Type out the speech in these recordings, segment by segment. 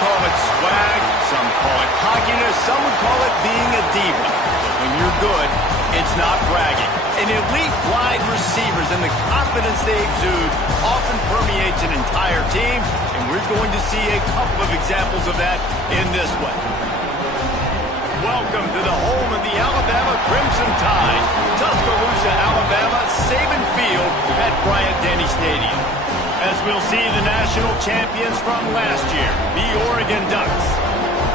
call it swag, some call it cockiness, some would call it being a diva. But when you're good, it's not bragging. An elite wide receivers and the confidence they exude often permeates an entire team, and we're going to see a couple of examples of that in this one. Welcome to the home of the Alabama Crimson Tide, Tuscaloosa, Alabama, Saban Field at Bryant-Denny Stadium. As we'll see the national champions from last year, the Oregon Ducks,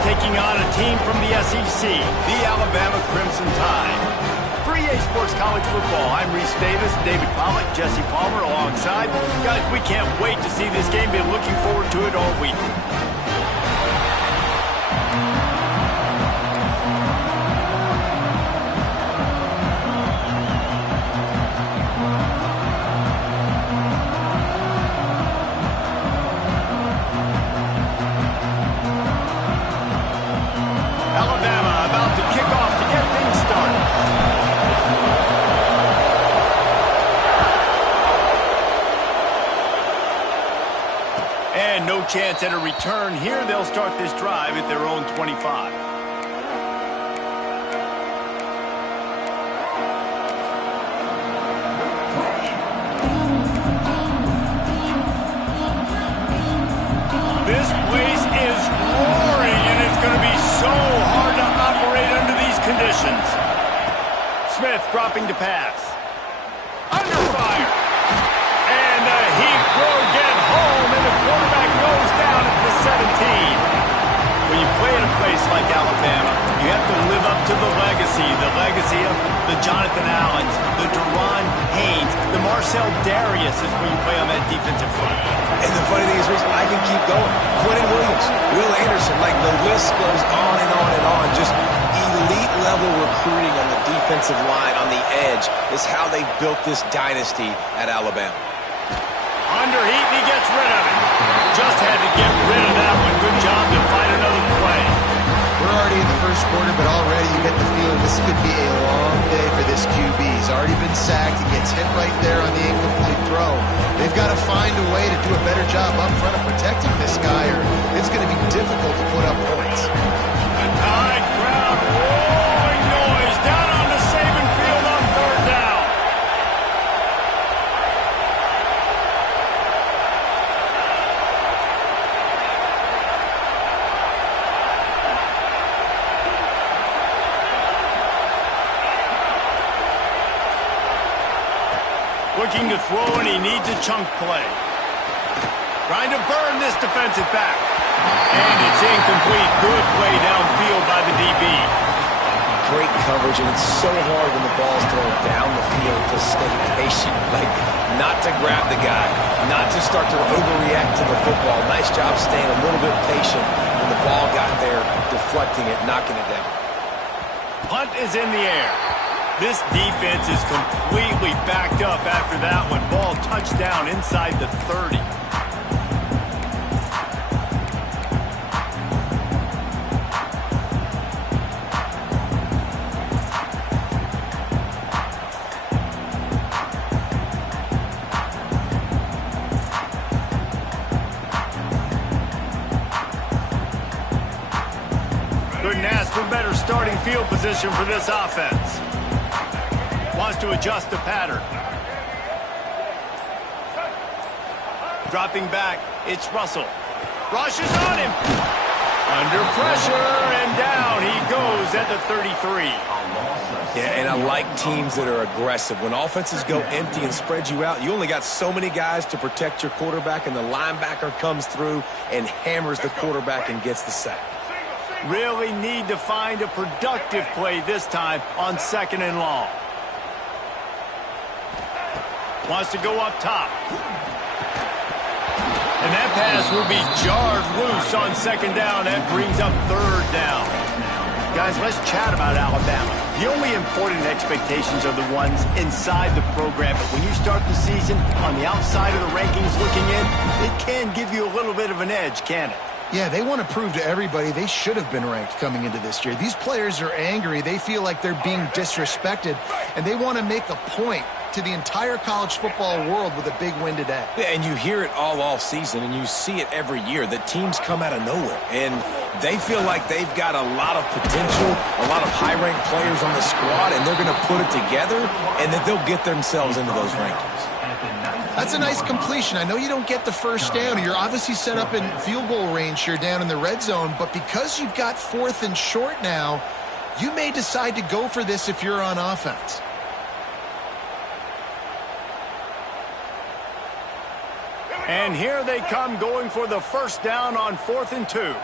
taking on a team from the SEC, the Alabama Crimson Tide. For EA Sports College Football, I'm Reese Davis, David Pollack, Jesse Palmer alongside. Guys, we can't wait to see this game. Been looking forward to it all week. Alabama about to kick off to get things started. And no chance at a return here. They'll start this drive at their own 25. This place is roaring, and it's going to be so hard to operate under these conditions. Smith dropping to pass. Under fire. And the heat will get home, and the quarterback goes down at the 17. When you play in a place like Alabama, you have to live up to the legacy of the Jonathan Allens, the Deron Haynes, the Marcel Darius is when you play on that defensive front. And the funny thing is, Reese, I can keep going. Quentin Williams, Will Anderson, like the list goes on and on and on. Just elite level recruiting on the defensive line, on the edge, is how they built this dynasty at Alabama. Under heat, and he gets rid of it. Just had to get rid of that one. Good job to find another play. We're already in the first quarter, but already you get the feeling this could be a long day for this QB. He's already been sacked. He gets hit right there on the incomplete throw. They've got to find a way to do a better job up front of protecting this guy, or it's going to be difficult to put up points. The Tide crowd roaring noise down on the Saban Field on third down. Looking to throw, and he needs a chunk play. Trying to burn this defensive back. And it's incomplete. Good play downfield by the DB. Great coverage, and it's so hard when the ball's thrown down the field to stay patient. Like, not to grab the guy, not to start to overreact to the football. Nice job staying a little bit patient when the ball got there, deflecting it, knocking it down. Punt is in the air. This defense is completely backed up after that one. Ball touchdown inside the 30. Couldn't ask for better starting field position for this offense. Wants to adjust the pattern. Dropping back, it's Russell. Rushes on him. Under pressure, and down he goes at the 33. Yeah, and I like teams that are aggressive. When offenses go empty and spread you out, you only got so many guys to protect your quarterback, and the linebacker comes through and hammers the quarterback and gets the sack. Really need to find a productive play this time on 2nd and long. Wants to go up top. And that pass will be jarred loose on 2nd down. That brings up 3rd down. Guys, let's chat about Alabama. The only important expectations are the ones inside the program. But when you start the season on the outside of the rankings looking in, it can give you a little bit of an edge, can it? Yeah, they want to prove to everybody they should have been ranked coming into this year. These players are angry. They feel like they're being disrespected, and they want to make a point to the entire college football world with a big win today. Yeah, and you hear it all season, and you see it every year. The teams come out of nowhere, and they feel like they've got a lot of potential, a lot of high-ranked players on the squad, and they're going to put it together, and then they'll get themselves into those rankings. That's a nice completion. I know you don't get the first down. You're obviously set up in field goal range here down in the red zone, but because you've got 4th and short now, you may decide to go for this if you're on offense. And here they come going for the first down on 4th and 2.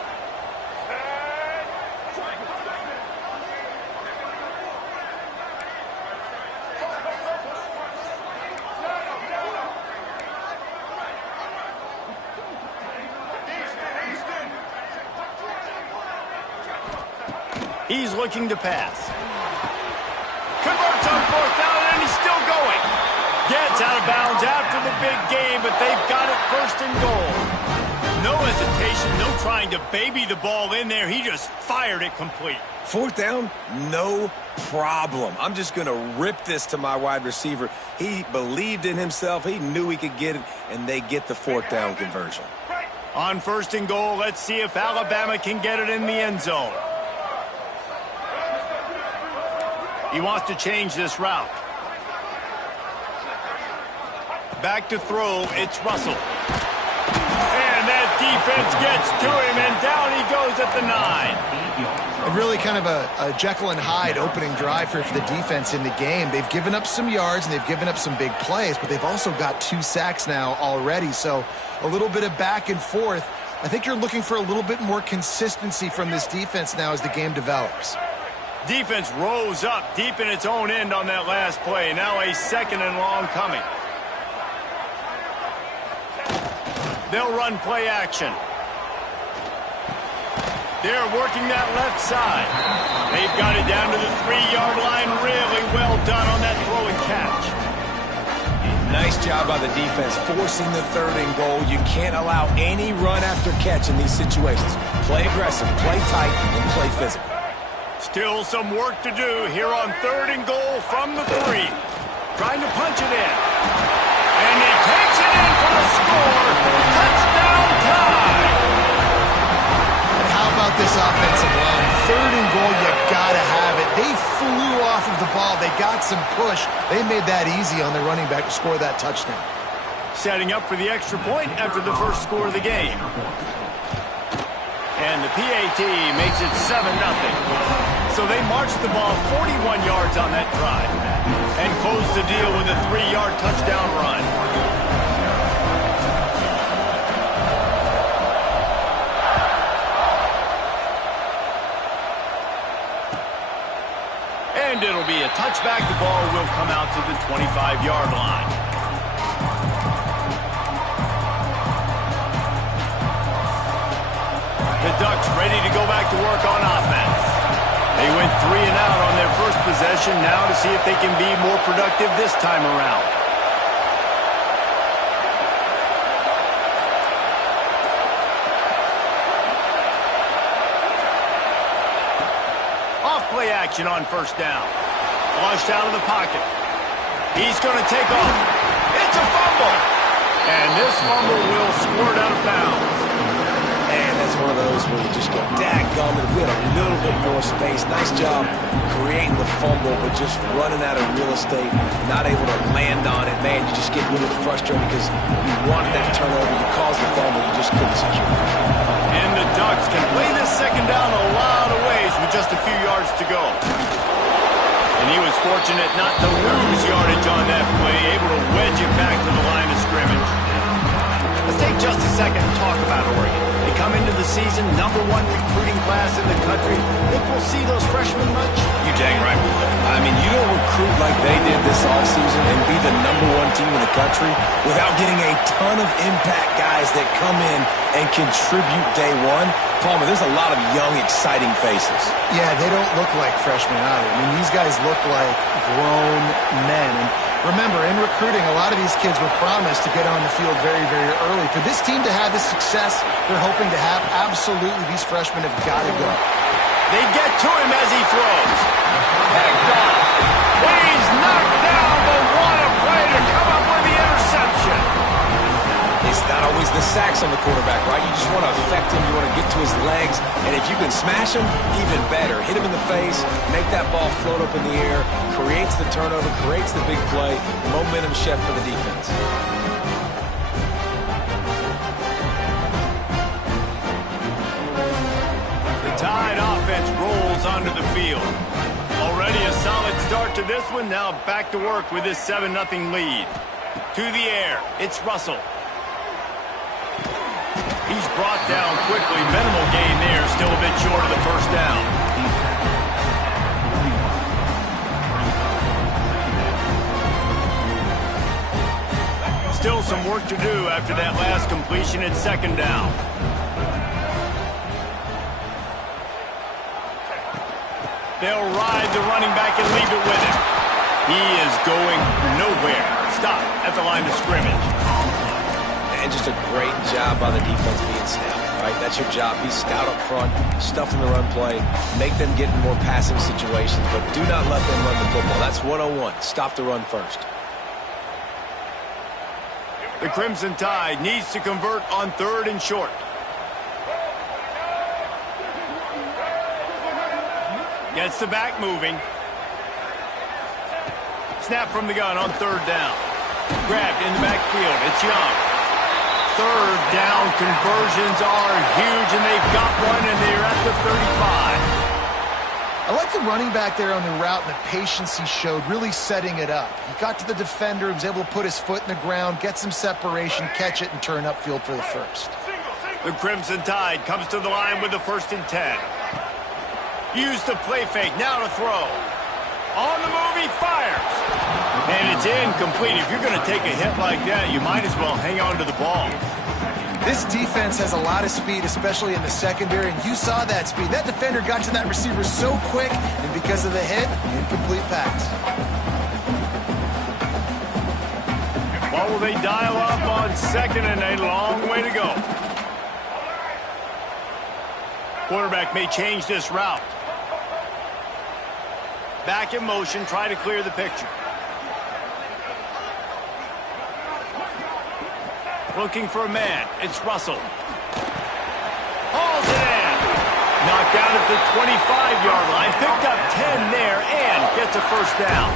He's looking to pass. Converts on 4th down, and he's still going. Gets out of bounds after the big game, but they've got it 1st and goal. No hesitation, no trying to baby the ball in there. He just fired it complete. 4th down, no problem. I'm just going to rip this to my wide receiver. He believed in himself. He knew he could get it, and they get the 4th down conversion. On 1st and goal, let's see if Alabama can get it in the end zone. He wants to change this route. Back to throw, it's Russell. And that defense gets to him, and down he goes at the 9. Really kind of a Jekyll and Hyde opening drive for the defense in the game. They've given up some yards, and they've given up some big plays, but they've also got 2 sacks now already, so a little bit of back and forth. I think you're looking for a little bit more consistency from this defense now as the game develops. Defense rose up deep in its own end on that last play. Now a 2nd and long coming. They'll run play action. They're working that left side. They've got it down to the 3-yard line. Really well done on that throw and catch. Nice job by the defense forcing the 3rd and goal. You can't allow any run after catch in these situations. Play aggressive, play tight, and play physical. Still some work to do here on 3rd and goal from the 3. Trying to punch it in. And he takes it in for the score. Touchdown tie. And how about this offensive line? 3rd and goal, you gotta have it. They flew off of the ball. They got some push. They made that easy on the running back to score that touchdown. Setting up for the extra point after the first score of the game. And the PAT makes it 7-0. So they marched the ball 41 yards on that drive and closed the deal with a 3-yard touchdown run. And it'll be a touchback. The ball will come out to the 25-yard line. The Ducks ready to go back to work on offense. They went 3 and out on their first possession. Now to see if they can be more productive this time around. Off play action on 1st down. Flushed out of the pocket. He's going to take off. It's a fumble. And this fumble will squirt out of bounds. And that's one of those where you just go, dadgummit, if we had a little bit more space. Nice job creating the fumble, but just running out of real estate, not able to land on it. Man, you just get a little frustrated because you wanted that turnover. You caused the fumble, you just couldn't secure it. And the Ducks can play this 2nd down a lot of ways with just a few yards to go. And he was fortunate not to lose yardage on that play, able to wedge it back to the line of scrimmage. Let's take just a second and talk about Oregon. They come into the season #1 recruiting class in the country. Think we'll see those freshmen much? You dang right we will. I mean, you don't recruit like they did this offseason and be the #1 team in the country without getting a ton of impact guys that come in and contribute day one. Palmer, there's a lot of young, exciting faces. Yeah, they don't look like freshmen either. I mean, these guys look like grown men. And Remember, in recruiting, a lot of these kids were promised to get on the field very, very early. For this team to have the success they're hoping to have, absolutely these freshmen have got to go. They get to him as he throws. Picked off. He's knocked down, but what a play to come up with the interception. It's not always the sacks on the quarterback, right? You just want to affect him. You want to get to his legs. And if you can smash him, even better. Hit him in the face, make that ball float up in the air, creates the turnover, creates the big play. Momentum shift for the defense. The Tide offense rolls onto the field. Already a solid start to this one. Now back to work with this 7-0 lead. To the air. It's Russell. He's brought down quickly. Minimal gain there. Still a bit short of the first down. Still some work to do after that last completion at second down. They'll ride the running back and leave it with him. He is going nowhere. Stop at the line of scrimmage. And just a great job by the defense being stout, right? That's your job. Be scout up front, stuff in the run play, make them get in more passing situations, but do not let them run the football. That's 101. Stop the run first. The Crimson Tide needs to convert on 3rd and short. Gets the back moving. Snap from the gun on 3rd down. Grabbed in the backfield. It's Young. 3rd down conversions are huge, and they've got one, and they're at the 35. I like the running back there on the route and the patience he showed, really setting it up. He got to the defender, he was able to put his foot in the ground, get some separation, catch it, and turn upfield for the first. The Crimson Tide comes to the line with the 1st and 10. Use the play fake, now to throw. On the move, he fires. And it's incomplete. If you're going to take a hit like that, you might as well hang on to the ball. This defense has a lot of speed, especially in the secondary, and you saw that speed. That defender got to that receiver so quick, and because of the hit, incomplete pass. What will they dial up on 2nd and a long way to go? Quarterback may change this route. Back in motion, try to clear the picture. Looking for a man. It's Russell. Hauls it in. Knocked down at the 25-yard line. Picked up 10 there and gets a first down.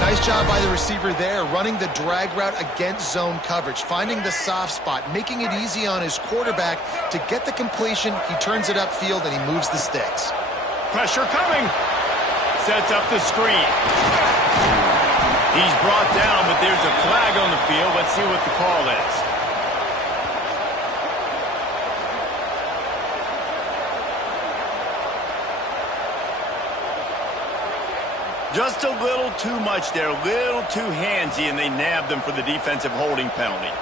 Nice job by the receiver there, running the drag route against zone coverage, finding the soft spot, making it easy on his quarterback to get the completion. He turns it upfield and he moves the sticks. Pressure coming. Sets up the screen. He's brought down, but there's a flag on the field. Let's see what the call is. Just a little too much there, a little too handsy, and they nabbed them for the defensive holding penalty.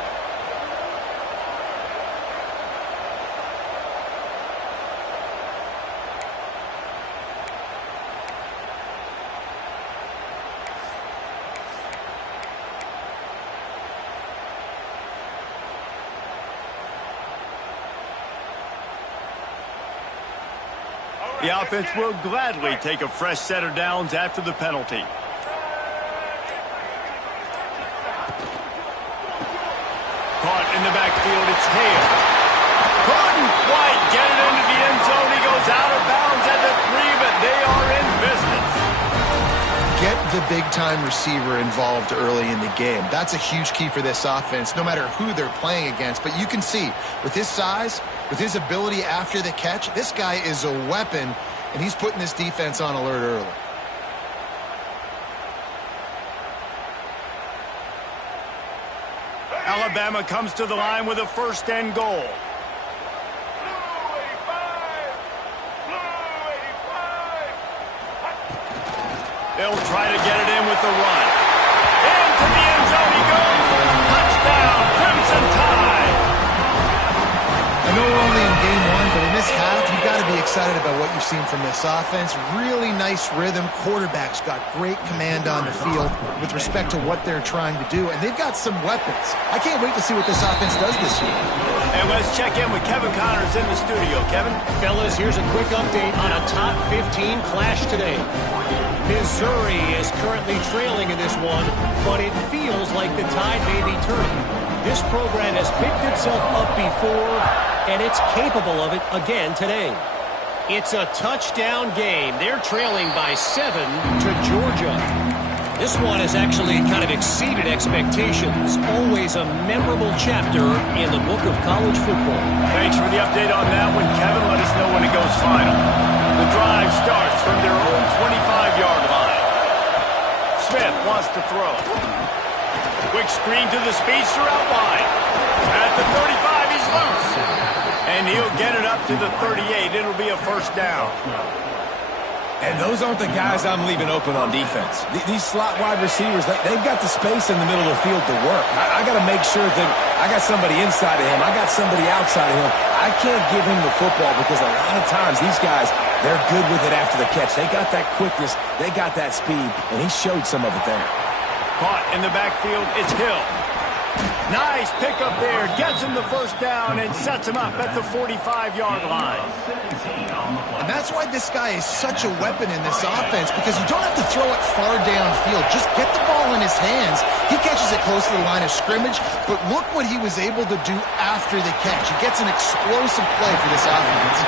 The offense will gladly take a fresh set of downs after the penalty. Caught in the backfield, it's Hale. Couldn't quite get it into the end zone. He goes out of bounds at the 3, but they are in business. Get the big-time receiver involved early in the game. That's a huge key for this offense, no matter who they're playing against. But you can see, with his size, with his ability after the catch, this guy is a weapon, and he's putting this defense on alert early. Alabama comes to the line with a 1st and goal. They'll try to get it in with the run. Into the end zone he goes. Touchdown, Crimson Tide. I know we're only in game 1, but in this half, you've got to be excited about what you've seen from this offense. Really nice rhythm. Quarterback's got great command on the field with respect to what they're trying to do, and they've got some weapons. I can't wait to see what this offense does this year. And let's check in with Kevin Connors in the studio. Kevin? Fellas, here's a quick update on a top 15 clash today. Missouri is currently trailing in this one, but it feels like the tide may be turning. This program has picked itself up before, and it's capable of it again today. It's a touchdown game. They're trailing by 7 to Georgia. This one has actually kind of exceeded expectations. Always a memorable chapter in the book of college football. Thanks for the update on that one, Kevin. Let us know when it goes final. The drive starts from their own 25-yard line. Smith wants to throw. Quick screen to the speedster out wide. At the 35, he's loose. And he'll get it up to the 38. It'll be a first down. And those aren't the guys I'm leaving open on defense. These slot wide receivers, they've got the space in the middle of the field to work. I got to make sure that I got somebody inside of him. I got somebody outside of him. I can't give him the football because a lot of times these guys, they're good with it after the catch. They got that quickness. They got that speed, and he showed some of it there. Caught in the backfield, it's Hill. Nice pickup there. Gets him the first down and sets him up at the 45-yard line. And that's why this guy is such a weapon in this offense, because you don't have to throw it far downfield. Just get the ball in his hands. He catches it close to the line of scrimmage, but look what he was able to do after the catch. He gets an explosive play for this offense.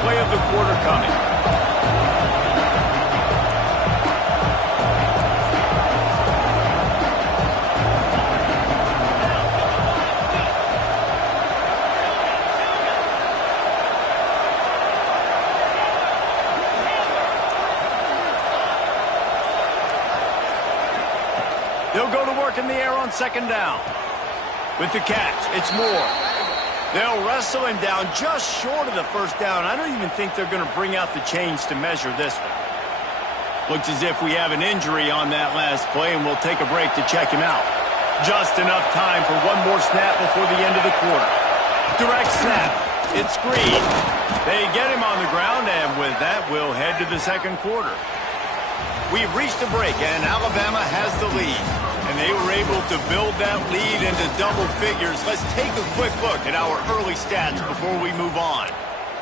Play of the quarter coming. They'll go to work in the air on second down. With the catch, it's Moore. They'll wrestle him down just short of the first down. I don't even think they're going to bring out the chains to measure this one. Looks as if we have an injury on that last play, and we'll take a break to check him out. Just enough time for one more snap before the end of the quarter. Direct snap. It's Green. They get him on the ground, and with that, we'll head to the second quarter. We've reached a break, and Alabama has the lead. And they were able to build that lead into double figures. Let's take a quick look at our early stats before we move on.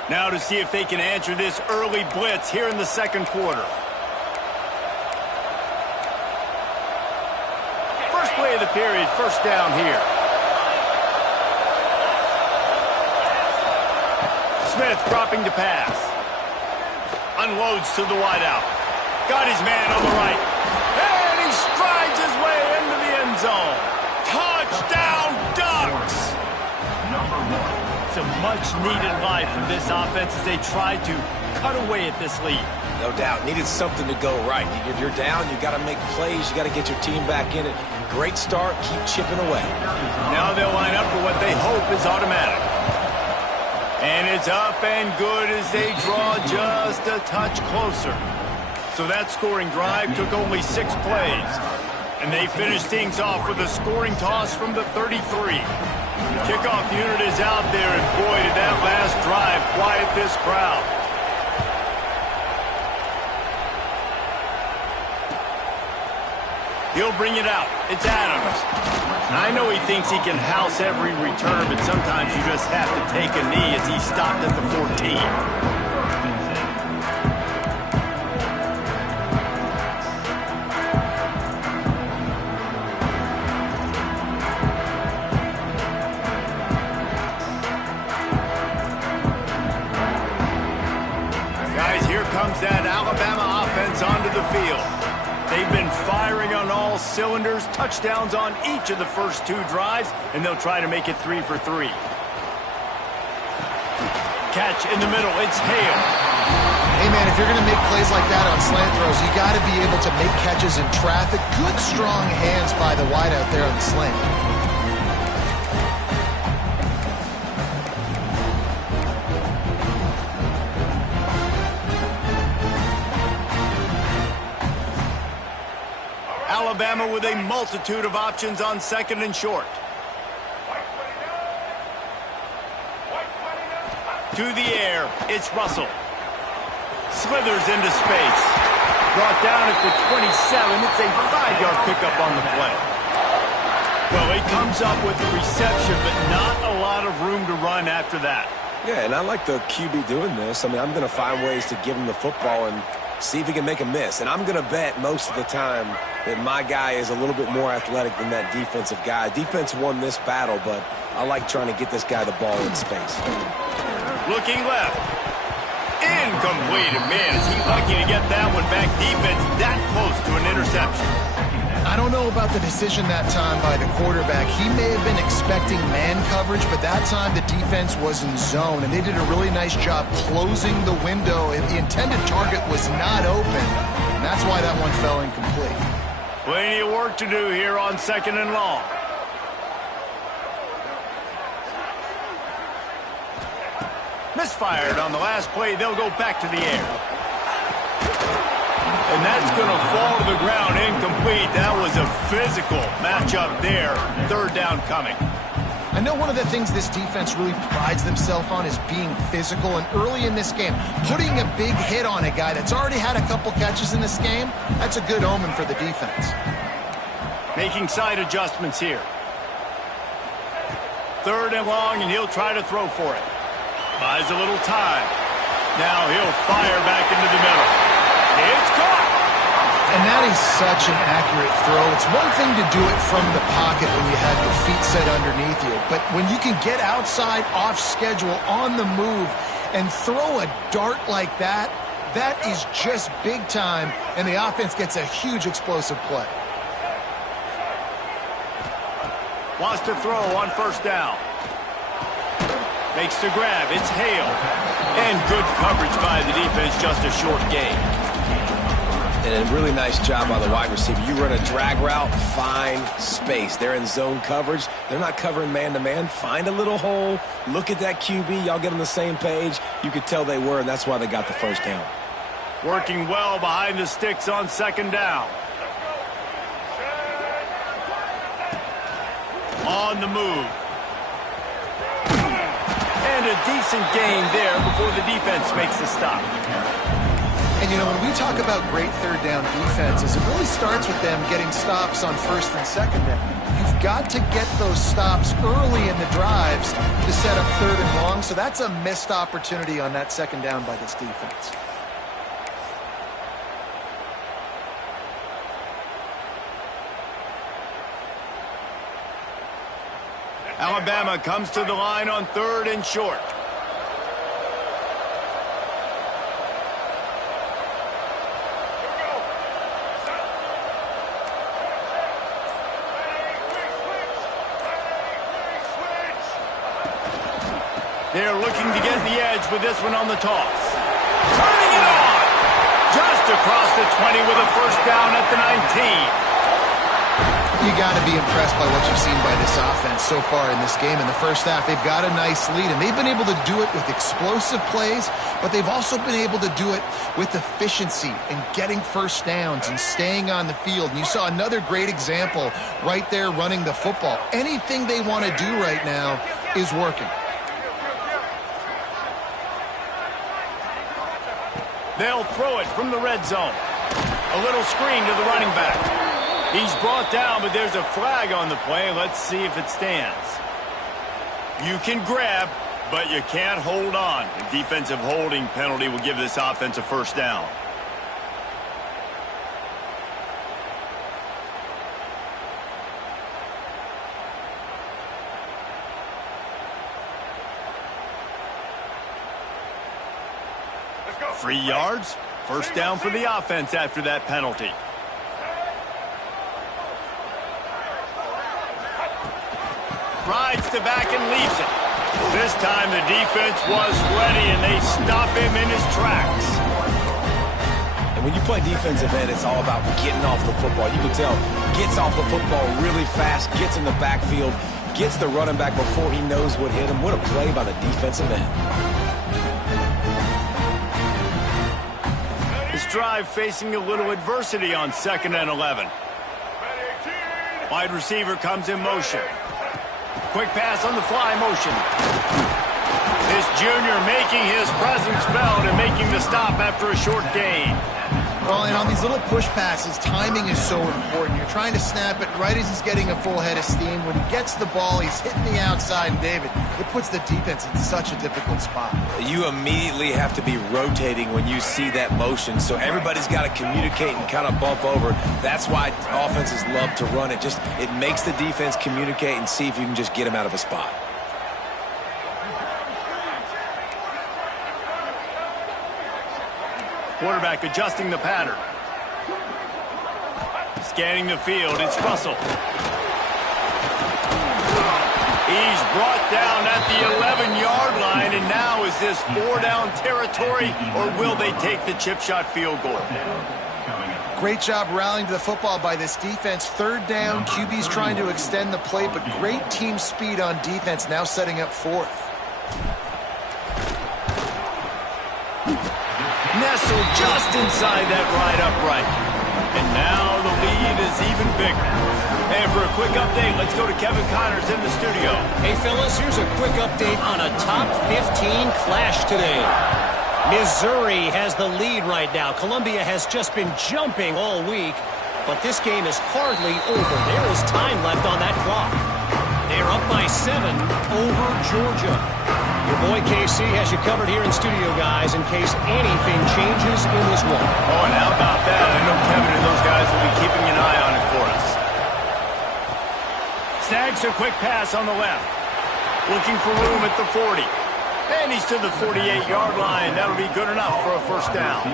Now to see if they can answer this early blitz here in the second quarter. First play of the period, first down here. Smith dropping to pass. Unloads to the wideout. Got his man on the right. And he strides his way into the end zone. Touchdown, Ducks! It's a much-needed life from this offense as they try to cut away at this lead. No doubt. Needed something to go right. If you're down, you got to make plays. You got to get your team back in it. Great start. Keep chipping away. Now they'll line up for what they hope is automatic. And it's up and good as they draw just a touch closer. So that scoring drive took only 6 plays. And they finished things off with a scoring toss from the 33. The kickoff unit is out there, and boy, did that last drive quiet this crowd. He'll bring it out. It's Adams. Now, I know he thinks he can house every return, but sometimes you just have to take a knee as he stopped at the 14. Comes that Alabama offense onto the field. They've been firing on all cylinders, touchdowns on each of the first 2 drives, and they'll try to make it 3 for 3. Catch in the middle, it's Hale. Hey, man, if you're going to make plays like that on slant throws, you got to be able to make catches in traffic. Good, strong hands by the wideout there on the slant. Alabama with a multitude of options on second and short. To the air, it's Russell. Slithers into space. Brought down at the 27. It's a 5-yard pickup on the play. Well, he comes up with the reception, but not a lot of room to run after that. Yeah, and I like the QB doing this. I mean, I'm going to find ways to give him the football and see if he can make a miss. And I'm going to bet most of the time that my guy is a little bit more athletic than that defensive guy. Defense won this battle, but I like trying to get this guy the ball in space. Looking left. Incomplete. Man, is he lucky to get that one back. Defense that close to an interception. I don't know about the decision that time by the quarterback. He may have been expecting man coverage, but that time the defense was in zone, and they did a really nice job closing the window. The intended target was not open, and that's why that one fell incomplete. Plenty of work to do here on second and long. Misfired on the last play. They'll go back to the air. And that's going to fall to the ground incomplete. That was a physical matchup there. Third down coming. I know one of the things this defense really prides themselves on is being physical. And early in this game, putting a big hit on a guy that's already had a couple catches in this game, that's a good omen for the defense. Making side adjustments here. Third and long, and he'll try to throw for it. Buys a little time. Now he'll fire back into the middle. It's caught. And that is such an accurate throw. It's one thing to do it from the pocket when you have your feet set underneath you, but when you can get outside, off schedule, on the move, and throw a dart like that, that is just big time, and the offense gets a huge explosive play. Wants to throw on first down. Makes the grab. It's Hale. And good coverage by the defense, just a short gain. And a really nice job by the wide receiver. You run a drag route, find space. They're in zone coverage. They're not covering man-to-man. Find a little hole. Look at that QB. Y'all get on the same page. You could tell they were, and that's why they got the first down. Working well behind the sticks on second down. On the move. And a decent gain there before the defense makes the stop. And, you know, when we talk about great third down defenses, it really starts with them getting stops on first and second down. You've got to get those stops early in the drives to set up third and long, so that's a missed opportunity on that second down by this defense. Alabama comes to the line on third and short. They're looking to get the edge with this one on the toss. Turning it on! Just across the 20 with a first down at the 19. You got to be impressed by what you've seen by this offense so far in this game. In the first half, they've got a nice lead, and they've been able to do it with explosive plays, but they've also been able to do it with efficiency and getting first downs and staying on the field. And you saw another great example right there running the football. Anything they want to do right now is working. They'll throw it from the red zone. A little screen to the running back. He's brought down, but there's a flag on the play. Let's see if it stands. You can grab, but you can't hold on. A defensive holding penalty will give this offense a first down. Free yards. First down for the offense after that penalty. Rides to back and leaves it. This time the defense was ready, and they stop him in his tracks. And when you play defensive end, it's all about getting off the football. You can tell, gets off the football really fast, gets in the backfield, gets the running back before he knows what hit him. What a play by the defensive end. This drive facing a little adversity on 2nd and 11. Wide receiver comes in motion. Quick pass on the fly motion. This junior making his presence felt and making the stop after a short gain. Well, and on these little push passes, timing is so important. You're trying to snap it right as he's getting a full head of steam. When he gets the ball, he's hitting the outside, and David, it puts the defense in such a difficult spot. You immediately have to be rotating when you see that motion, so everybody's got to communicate and kind of bump over. That's why offenses love to run it. It makes the defense communicate and see if you can just get him out of a spot. Quarterback adjusting the pattern. Scanning the field, it's Russell. He's brought down at the 11-yard line, and now is this 4-down territory, or will they take the chip shot field goal? Great job rallying to the football by this defense. Third down, QB's trying to extend the play, but great team speed on defense, now setting up fourth. Nestled just inside that right upright. And now the lead is even bigger. And for a quick update, let's go to Kevin Connors in the studio. Hey, fellas, here's a quick update on a top 15 clash today. Missouri has the lead right now. Columbia has just been jumping all week, but this game is hardly over. There is time left on that clock. They're up by 7 over Georgia. Your boy KC has you covered here in studio, guys, in case anything changes in this one. Oh, and how about that? I know Kevin and those guys will be keeping an eye on it for us. Snags a quick pass on the left. Looking for room at the 40. And he's to the 48-yard line. That'll be good enough for a first down.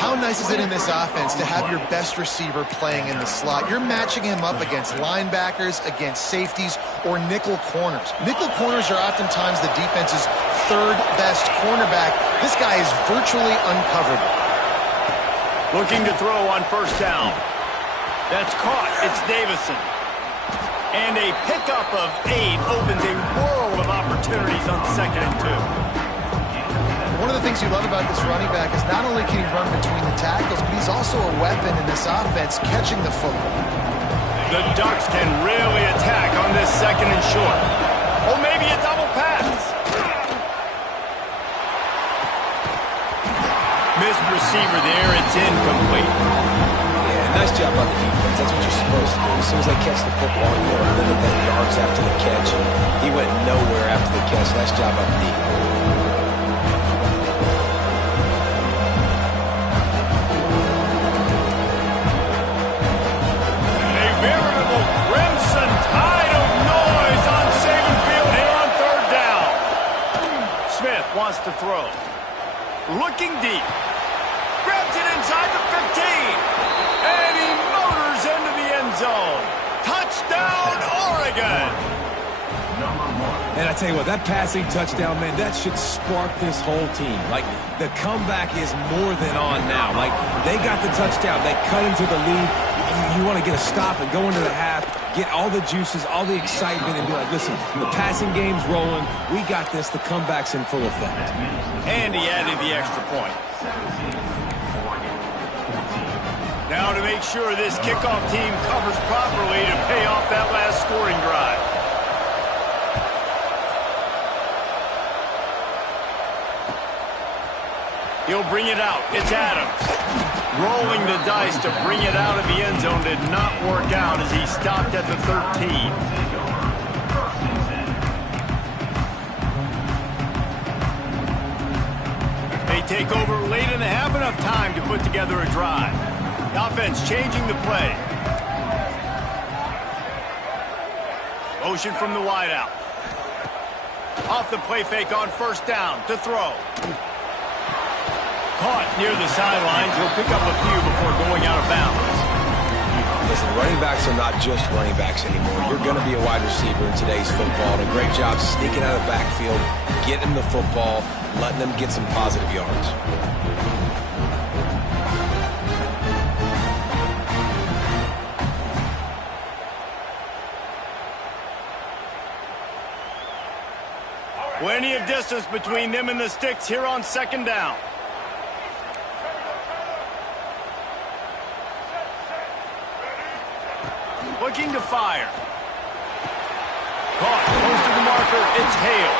How nice is it in this offense to have your best receiver playing in the slot? You're matching him up against linebackers, against safeties, or nickel corners. Nickel corners are oftentimes the defense's third best cornerback. This guy is virtually uncovered. Looking to throw on first down. That's caught. It's Davison. And a pickup of 8 opens a world of opportunities on 2nd and 2. One of the things you love about this running back is not only can he run between the tackles, but he's also a weapon in this offense catching the football. The Ducks can really attack on this 2nd and short. Or maybe a double pass. Missed receiver there. It's incomplete. Yeah, nice job on the defense. That's what you're supposed to do. As soon as they catch the football, you want to limit that yards after the catch. He went nowhere after the catch. Nice job on the defense. Wants to throw. Looking deep. Grabs it inside the 15. And he motors into the end zone. Touchdown, Oregon. And I tell you what, that passing touchdown, man, that should spark this whole team. Like, the comeback is more than on now. Like, they got the touchdown. They cut into the lead. You want to get a stop and go into the half, get all the juices, all the excitement, and be like, listen, the passing game's rolling. We got this. The comeback's in full effect. And he added the extra point. Now to make sure this kickoff team covers properly to pay off that last scoring drive. He'll bring it out. It's Adams. Rolling the dice to bring it out of the end zone did not work out as he stopped at the 13. They take over late in the half, enough time to put together a drive. The offense changing the play. Motion from the wideout. Off the play fake on first down to throw. Caught near the sidelines. He'll pick up a few before going out of bounds. Listen, running backs are not just running backs anymore. You're going to be a wide receiver in today's football. And a great job sneaking out of the backfield, getting the football, letting them get some positive yards. Plenty of distance between them and the sticks here on second down. Looking to fire. Caught close to the marker. It's Hale.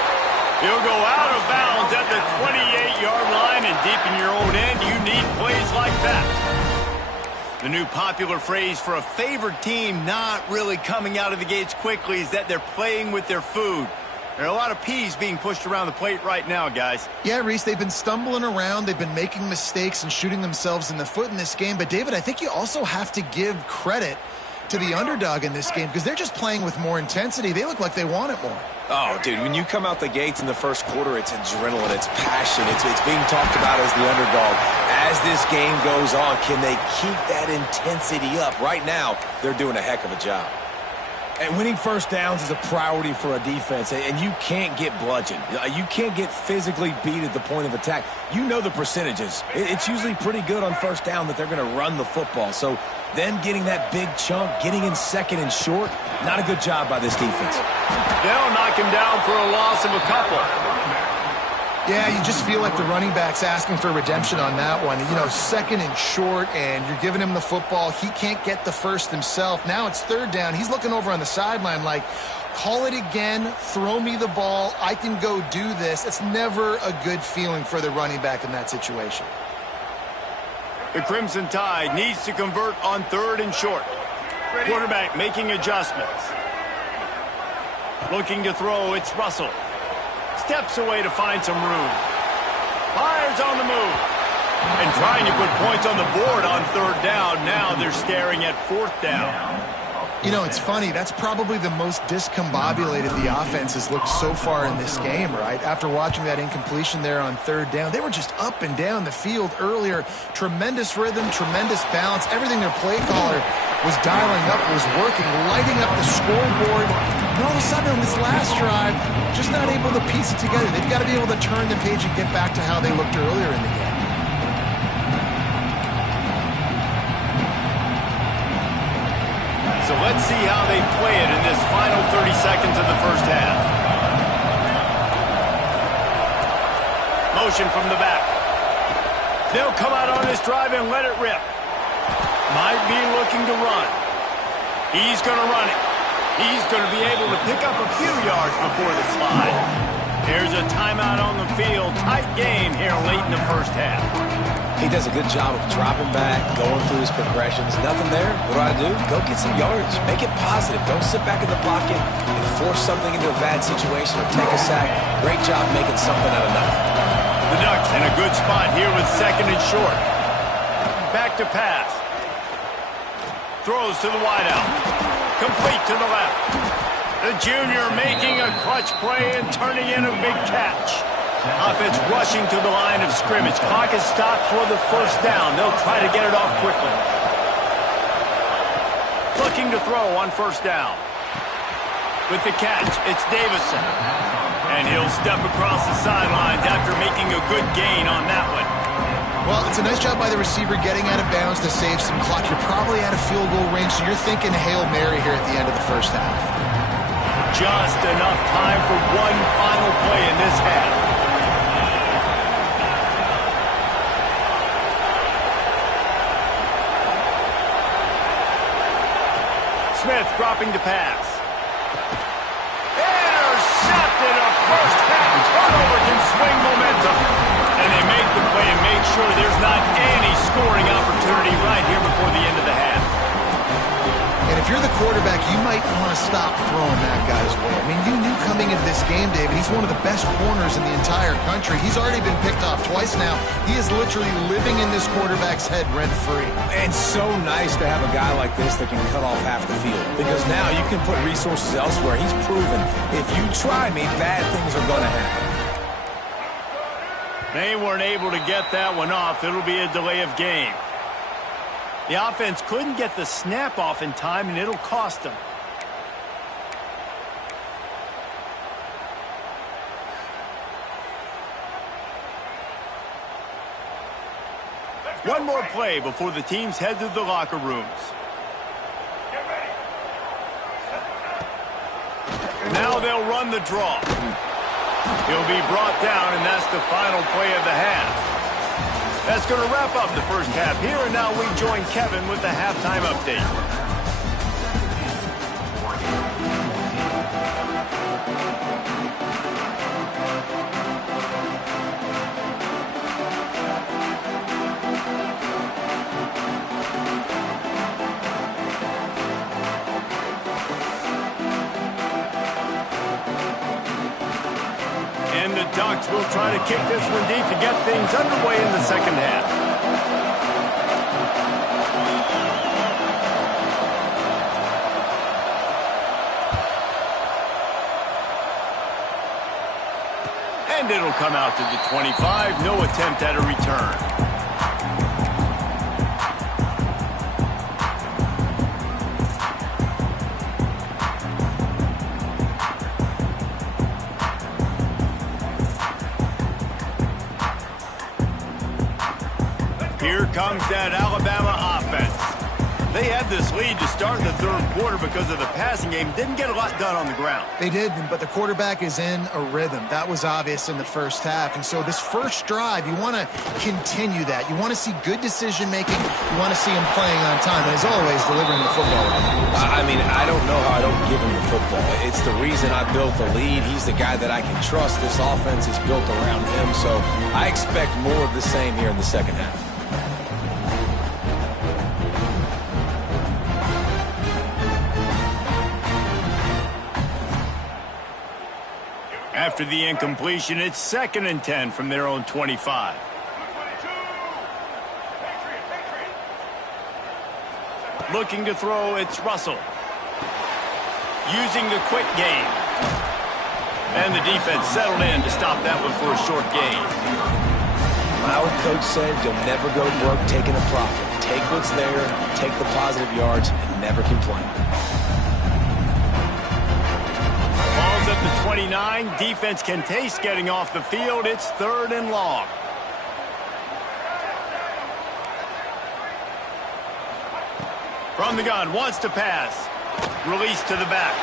He'll go out of bounds at the 28-yard line, and deep in your own end, you need plays like that. The new popular phrase for a favored team not really coming out of the gates quickly is that they're playing with their food. There are a lot of peas being pushed around the plate right now, guys. Yeah, Reese, they've been stumbling around. They've been making mistakes and shooting themselves in the foot in this game. But, David, I think you also have to give credit to the underdog in this game because they're just playing with more intensity. They look like they want it more. Oh, dude, when you come out the gates in the first quarter, it's adrenaline, it's passion, it's being talked about as the underdog. As this game goes on, can they keep that intensity up? Right now, they're doing a heck of a job. And winning first downs is a priority for a defense, and you can't get bludgeoned. You can't get physically beat at the point of attack. You know the percentages. It's usually pretty good on first down that they're going to run the football. So them getting that big chunk, getting in second and short, not a good job by this defense. They'll knock him down for a loss of a couple. Yeah, you just feel like the running back's asking for redemption on that one. You know, second and short, and you're giving him the football. He can't get the first himself. Now it's third down. He's looking over on the sideline like, call it again, throw me the ball, I can go do this. It's never a good feeling for the running back in that situation. The Crimson Tide needs to convert on third and short. Quarterback making adjustments. Looking to throw, it's Russell. Steps away to find some room. Fires on the move. And trying to put points on the board on third down. Now they're staring at fourth down. You know, it's funny. That's probably the most discombobulated the offense has looked so far in this game, right? After watching that incompletion there on third down, they were just up and down the field earlier. Tremendous rhythm, tremendous balance. Everything their play caller was dialing up was working, lighting up the scoreboard. And all of a sudden on this last drive, just not able to piece it together. They've got to be able to turn the page and get back to how they looked earlier in the game. So let's see how they play it in this final 30 seconds of the first half. Motion from the back. They'll come out on this drive and let it rip. Might be looking to run. He's going to run it. He's going to be able to pick up a few yards before the slide. There's a timeout on the field. Tight game here late in the first half. He does a good job of dropping back, going through his progressions. Nothing there. What do? Go get some yardage. Make it positive. Don't sit back in the pocket and force something into a bad situation or take a sack. Great job making something out of nothing. The Ducks in a good spot here with second and short. Back to pass. Throws to the wideout. Complete to the left. The junior making a clutch play and turning in a big catch. Offense rushing to the line of scrimmage. Clock is stopped for the first down. They'll try to get it off quickly. Looking to throw on first down. With the catch, it's Davison. And he'll step across the sidelines after making a good gain on that one. Well, it's a nice job by the receiver getting out of bounds to save some clock. You're probably out of field goal range, so you're thinking Hail Mary here at the end of the first half. Just enough time for one final play in this half. Smith dropping to pass. Intercepted. A first half turnover can swing momentum. And they make the play and make sure there's not any scoring opportunity right here before the end of the half. And if you're the quarterback, you might want to stop throwing that guy's way. I mean, you knew coming into this game, David, he's one of the best corners in the entire country. He's already been picked off twice now. He is literally living in this quarterback's head rent-free. And so nice to have a guy like this that can cut off half the field. Because now you can put resources elsewhere. He's proven if you try me, bad things are going to happen. They weren't able to get that one off. It'll be a delay of game. The offense couldn't get the snap off in time, and it'll cost them. One more play before the teams head to the locker rooms. Now they'll run the draw. He'll be brought down, and that's the final play of the half. That's going to wrap up the first half here, and now we join Kevin with the halftime update. will try to kick this one deep to get things underway in the second half. And it'll come out to the 25. No attempt at a return. Here comes that Alabama offense. They had this lead to start the third quarter because of the passing game. Didn't get a lot done on the ground. They did, but the quarterback is in a rhythm. That was obvious in the first half. And so this first drive, you want to continue that. You want to see good decision-making. You want to see him playing on time. And as always, delivering the football. I mean, I don't know how I don't give him the football. It's the reason I built the lead. He's the guy that I can trust. This offense is built around him. So I expect more of the same here in the second half. After the incompletion, it's 2nd and 10 from their own 25. Looking to throw, it's Russell. Using the quick game. And the defense settled in to stop that one for a short gain. My old coach said you'll never go broke taking a profit. Take what's there, take the positive yards, and never complain. Ball's at the 29. Defense can taste getting off the field. It's 3rd and long. From the gun, wants to pass. Release to the back.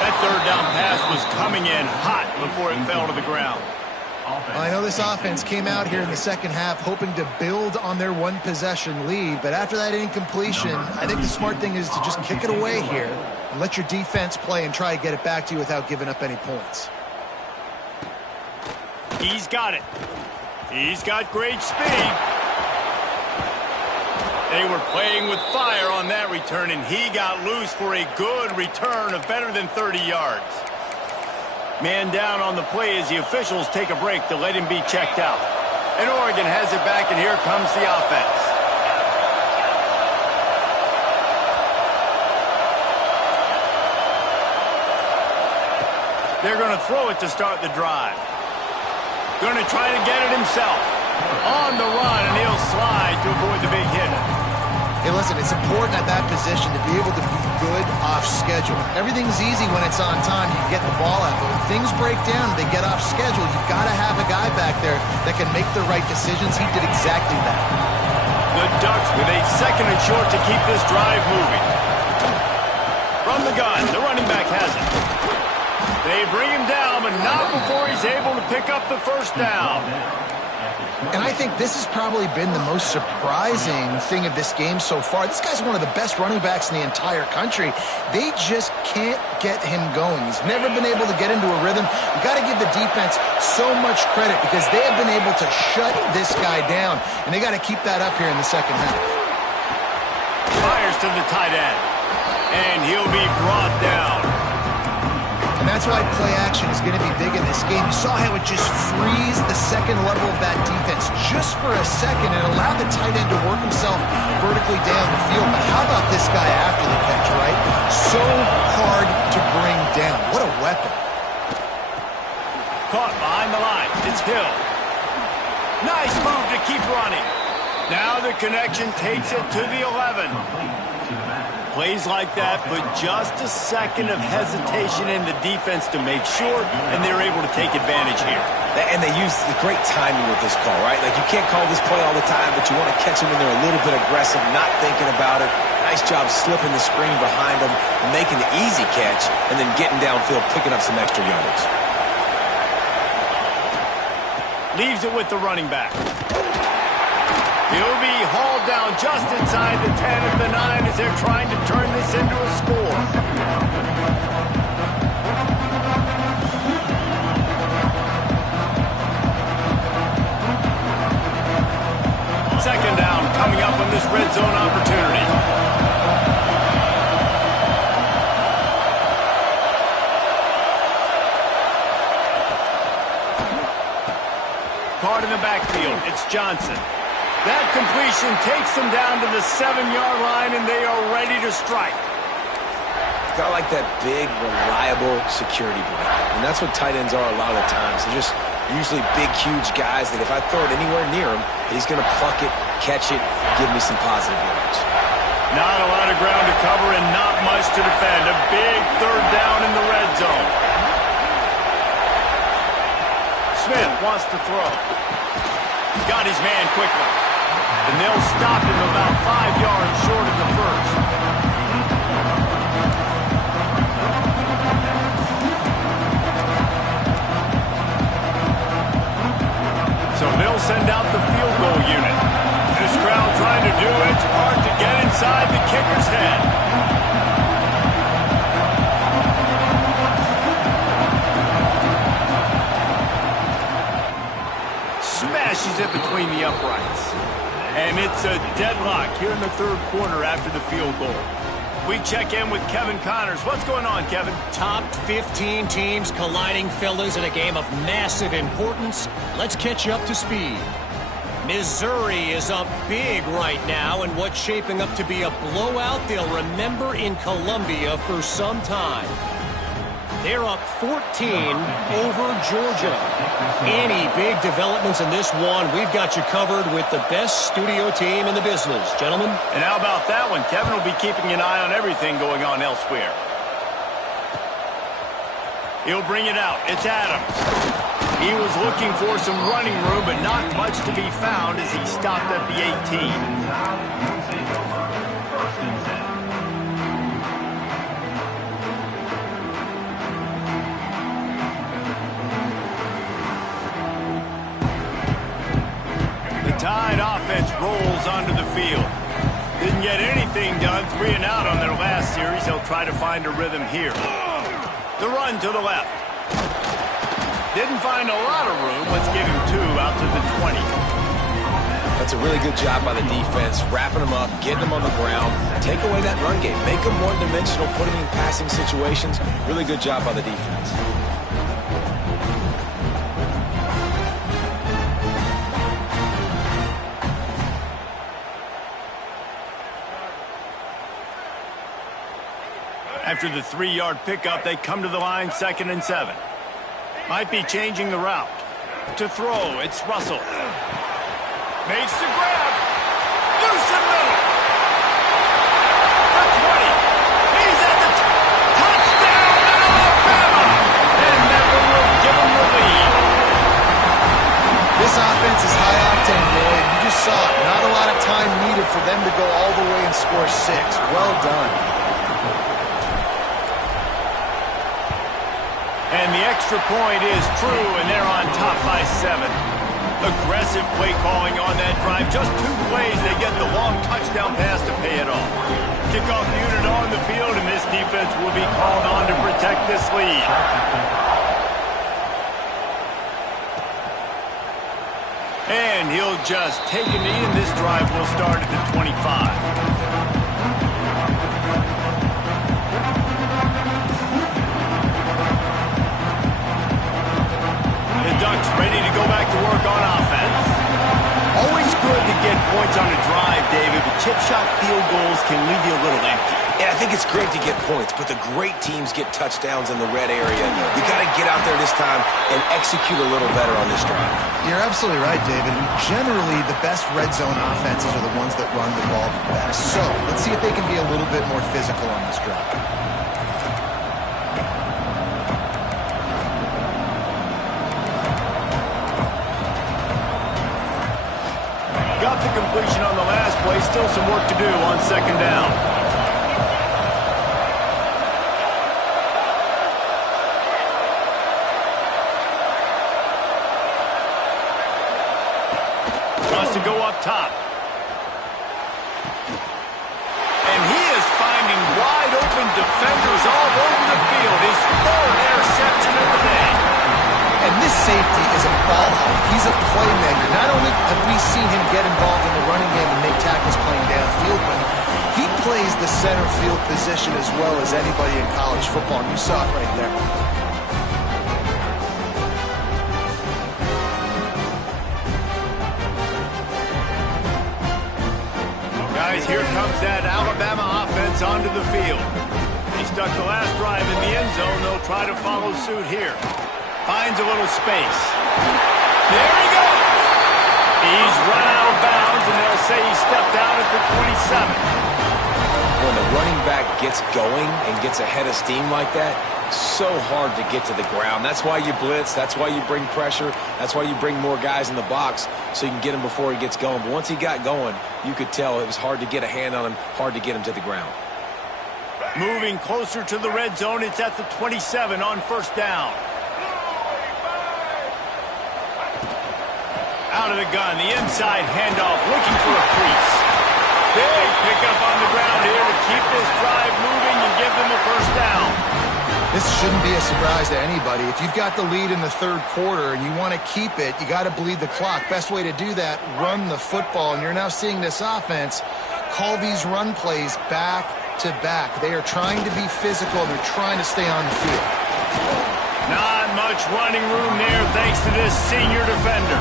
That 3rd down pass was coming in hot before it fell to the ground. Well, I know this offense came out here in the second half hoping to build on their one-possession lead, but after that incompletion, I think the smart thing is to just kick it away here and let your defense play and try to get it back to you without giving up any points. He's got it. He's got great speed. They were playing with fire on that return, and he got loose for a good return of better than 30 yards. Man down on the play as the officials take a break to let him be checked out. And Oregon has it back, and here comes the offense. They're going to throw it to start the drive. Going to try to get it himself. On the run, and he'll slide to avoid the big hit. Hey, listen, it's important at that position to be able to be good off schedule. Everything's easy when it's on time. You get the ball out. But when things break down and they get off schedule, you've got to have a guy back there that can make the right decisions. He did exactly that. The Ducks with a 2nd and short to keep this drive moving. From the gun, the running back has it. They bring him down, but not before he's able to pick up the 1st down. And I think this has probably been the most surprising thing of this game so far. This guy's one of the best running backs in the entire country. They just can't get him going. He's never been able to get into a rhythm. You've got to give the defense so much credit because they have been able to shut this guy down, and they got to keep that up here in the second half. Fires to the tight end, and he'll be brought down. And that's why play action is going to be big in this game. You saw how it just frees the second level of that defense just for a second and allowed the tight end to work himself vertically down the field. But how about this guy after the catch, right? So hard to bring down. What a weapon. Caught behind the line. It's Hill. Nice move to keep running. Now the connection takes it to the 11. Plays like that, but just a second of hesitation in the defense to make sure, and they're able to take advantage here. And they use the great timing with this call, right? Like, you can't call this play all the time, but you want to catch them when they're a little bit aggressive, not thinking about it. Nice job slipping the screen behind them, making the easy catch, and then getting downfield, picking up some extra yardage. Leaves it with the running back. He'll be hauled down just inside the 10 at the 9 as they're trying to turn this into a score. Second down coming up on this red zone opportunity. caught in the backfield. It's Johnson. That completion takes them down to the 7-yard line, and they are ready to strike. Got like that big, reliable security blanket. And that's what tight ends are a lot of the times. They're just usually big, huge guys that if I throw it anywhere near him, he's going to pluck it, catch it, and give me some positive yards. Not a lot of ground to cover and not much to defend. A big third down in the red zone. Smith wants to throw. Got his man quickly. And they'll stop him about 5 yards short of the first. So they'll send out the field goal unit. This crowd trying to do its part to get inside the kicker's head. Smashes it between the uprights. And it's a deadlock here in the third quarter after the field goal. We check in with Kevin Connors. What's going on, Kevin? Top 15 teams colliding, fellas, in a game of massive importance. Let's catch you up to speed. Missouri is up big right now in what's shaping up to be a blowout they'll remember in Columbia for some time. They're up 14 over Georgia. Any big developments in this one, we've got you covered with the best studio team in the business, gentlemen. And how about that one? Kevin will be keeping an eye on everything going on elsewhere. He'll bring it out. It's Adams. He was looking for some running room, but not much to be found as he stopped at the 18. Tide offense rolls onto the field. Didn't get anything done, 3 and out on their last series. They'll try to find a rhythm here. The run to the left. Didn't find a lot of room. Let's give him 2 out to the 20. That's a really good job by the defense, wrapping them up, getting them on the ground, take away that run game, make them one-dimensional, put them in passing situations. Really good job by the defense. After the 3-yard pickup, they come to the line, 2nd and 7. Might be changing the route. To throw, it's Russell. Makes the grab. Loose in the middle. The 20. He's at the touchdown, Alabama. And never will give him the lead. This offense is high octane, boy. You just saw it. Not a lot of time needed for them to go all the way and score 6. Well done. And the extra point is true, and they're on top by 7. Aggressive play calling on that drive. Just 2 plays, they get the long touchdown pass to pay it off. Kickoff unit on the field, and this defense will be called on to protect this lead. And he'll just take a knee, and this drive will start at the 25. Ducks ready to go back to work on offense. Always good to get points on a drive, David, but chip shot field goals can leave you a little empty. Yeah, I think it's great to get points, but the great teams get touchdowns in the red area. You got to get out there this time and execute a little better on this drive. You're absolutely right, David. Generally, the best red zone offenses are the ones that run the ball the best. So, let's see if they can be a little bit more physical on this drive. Got the completion on the last play. Still some work to do on 2nd down. Wants to go up top. And he is finding wide open defenders all over the field. His 3rd interception of the day. And this safety is a ball hawk. He's a playmaker. Not only have we seen him get involved in the running game and make tackles playing downfield, but he plays the center field position as well as anybody in college football. And you saw it right there. here comes that Alabama offense onto the field. They stuck the last drive in the end zone. They'll try to follow suit here. Finds a little space. There he goes. He's run out of bounds, and they'll say he stepped out at the 27. When the running back gets going and gets ahead of steam like that, so hard to get to the ground. That's why you blitz. That's why you bring pressure. That's why you bring more guys in the box so you can get him before he gets going. But once he got going, you could tell it was hard to get a hand on him, hard to get him to the ground. Moving closer to the red zone, it's at the 27 on first down. Out of the gun, the inside handoff, looking for a crease. Big pickup on the ground here to keep this drive moving and give them a first down. This shouldn't be a surprise to anybody. If you've got the lead in the third quarter and you want to keep it, you got to bleed the clock. Best way to do that, run the football. And you're now seeing this offense call these run plays back to back. They are trying to be physical. They're trying to stay on the field. Not much running room there thanks to this senior defender.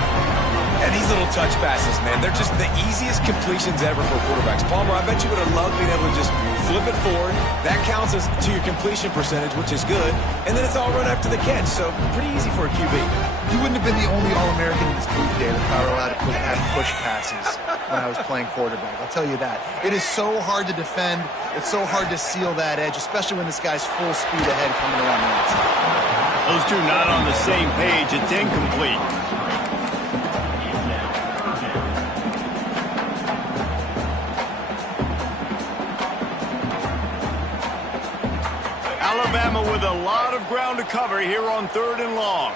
And these little touch passes, man, they're just the easiest completions ever for quarterbacks. Palmer, I bet you would have loved being able to just flip it forward. That counts as to your completion percentage, which is good. And then it's all run after the catch, so pretty easy for a QB. You wouldn't have been the only All-American in this booth, David, if I were allowed to have push passes when I was playing quarterback. I'll tell you that. It is so hard to defend. It's so hard to seal that edge, especially when this guy's full speed ahead coming around the outside. Those two not on the same page. It's incomplete. Alabama with a lot of ground to cover here on 3rd and long.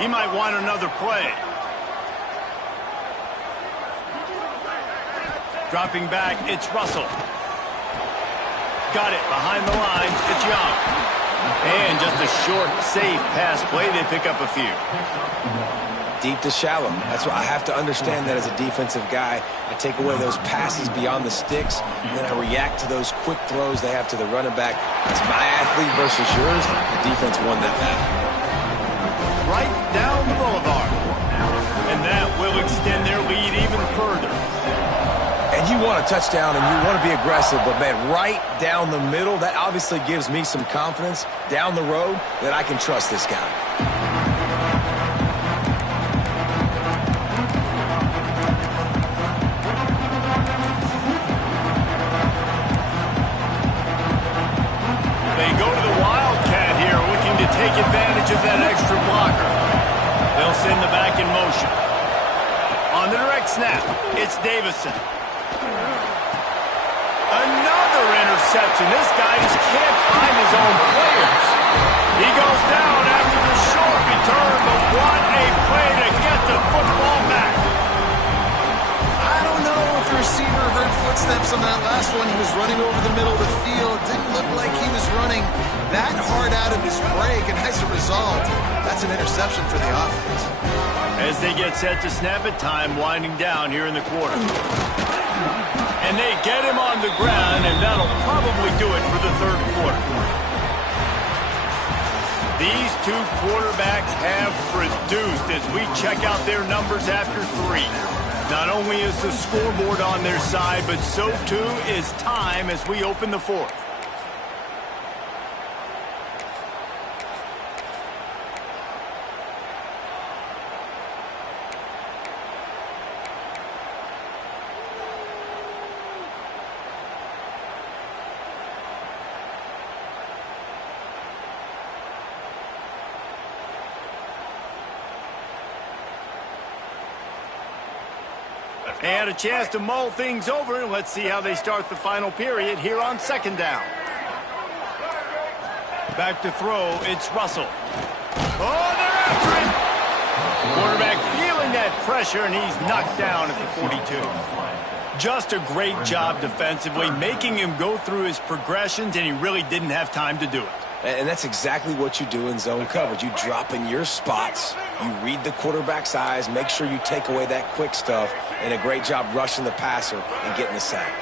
He might want another play. Dropping back, it's Russell. Got it behind the line. It's Young. And just a short, safe pass play. They pick up a few. Deep to shallow. That's what I have to understand that as a defensive guy. I take away those passes beyond the sticks, and then I react to those quick throws they have to the running back. It's my athlete versus yours. The defense won that battle. Right down the boulevard. And that will extend their lead even further. And you want a touchdown and you want to be aggressive, but man, right down the middle, that obviously gives me some confidence down the road that I can trust this guy. They go to the Wildcat here, looking to take advantage of that extra blocker. They'll send the back in motion. On the direct snap, it's Davison. Another interception. This guy just can't find his own players. He goes down after the short return, but what a play to get the football back. I don't know if the receiver heard footsteps on that last one. He was running over the middle of the field. Didn't look like he was running that hard out of his break, and as a result, that's an interception for the offense. As they get set to snap it, time winding down here in the quarter. And they get him on the ground, and that'll probably do it for the third quarter. These two quarterbacks have produced as we check out their numbers after 3. Not only is the scoreboard on their side, but so too is time as we open the 4th. And a chance to mull things over. Let's see how they start the final period here on 2nd down. Back to throw, it's Russell. Oh, they're after him! Quarterback feeling that pressure, and he's knocked down at the 42. Just a great job defensively, making him go through his progressions, and he really didn't have time to do it. And that's exactly what you do in zone coverage. You drop in your spots, you read the quarterback's eyes, make sure you take away that quick stuff, and a great job rushing the passer and getting the sack.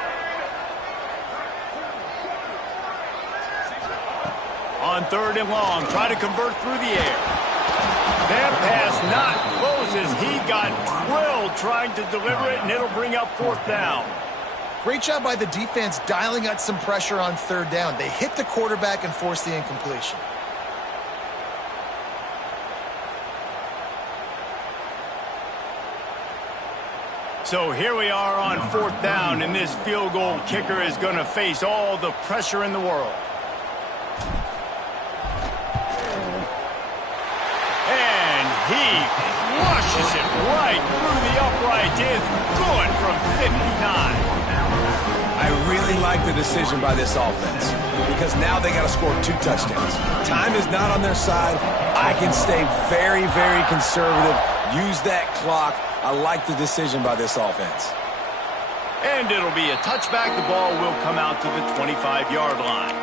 On 3rd and long, try to convert through the air. That pass not close as he got drilled trying to deliver it, and it'll bring up 4th down. Great job by the defense dialing out some pressure on 3rd down. They hit the quarterback and forced the incompletion. So here we are on 4th down, and this field goal kicker is going to face all the pressure in the world. And he flushes it right through the upright. It's good from 59. I really like the decision by this offense because now they got to score 2 touchdowns. Time is not on their side. I can stay very, very conservative, use that clock. I like the decision by this offense. And it'll be a touchback. The ball will come out to the 25-yard line.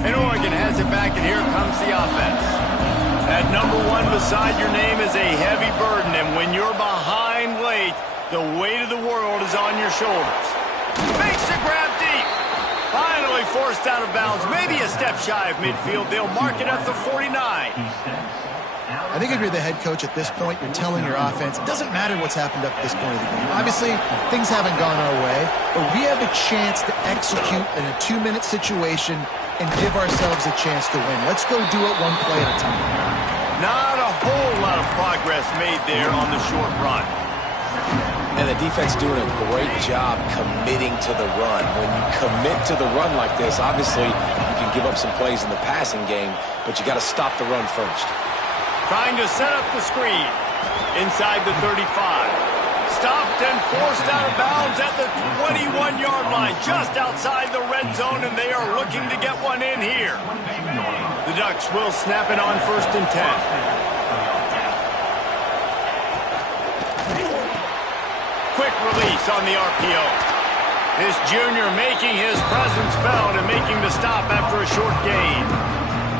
And Oregon has it back, and here comes the offense. That number 1 beside your name is a heavy burden, and when you're behind late, the weight of the world is on your shoulders. Makes the grab deep. Finally forced out of bounds, maybe a step shy of midfield. They'll mark it at the 49. I think if you're the head coach at this point, you're telling your offense, it doesn't matter what's happened up to this point of the game. Obviously, things haven't gone our way, but we have a chance to execute in a 2-minute situation and give ourselves a chance to win. Let's go do it 1 play at a time. Not a whole lot of progress made there on the short run. And the defense doing a great job committing to the run. When you commit to the run like this, obviously you can give up some plays in the passing game, but you got to stop the run first. Trying to set up the screen inside the 35. Stopped and forced out of bounds at the 21-yard line, just outside the red zone, and they are looking to get one in here. The Ducks will snap it on 1st and 10. Quick release on the RPO. This junior making his presence felt and making the stop after a short gain.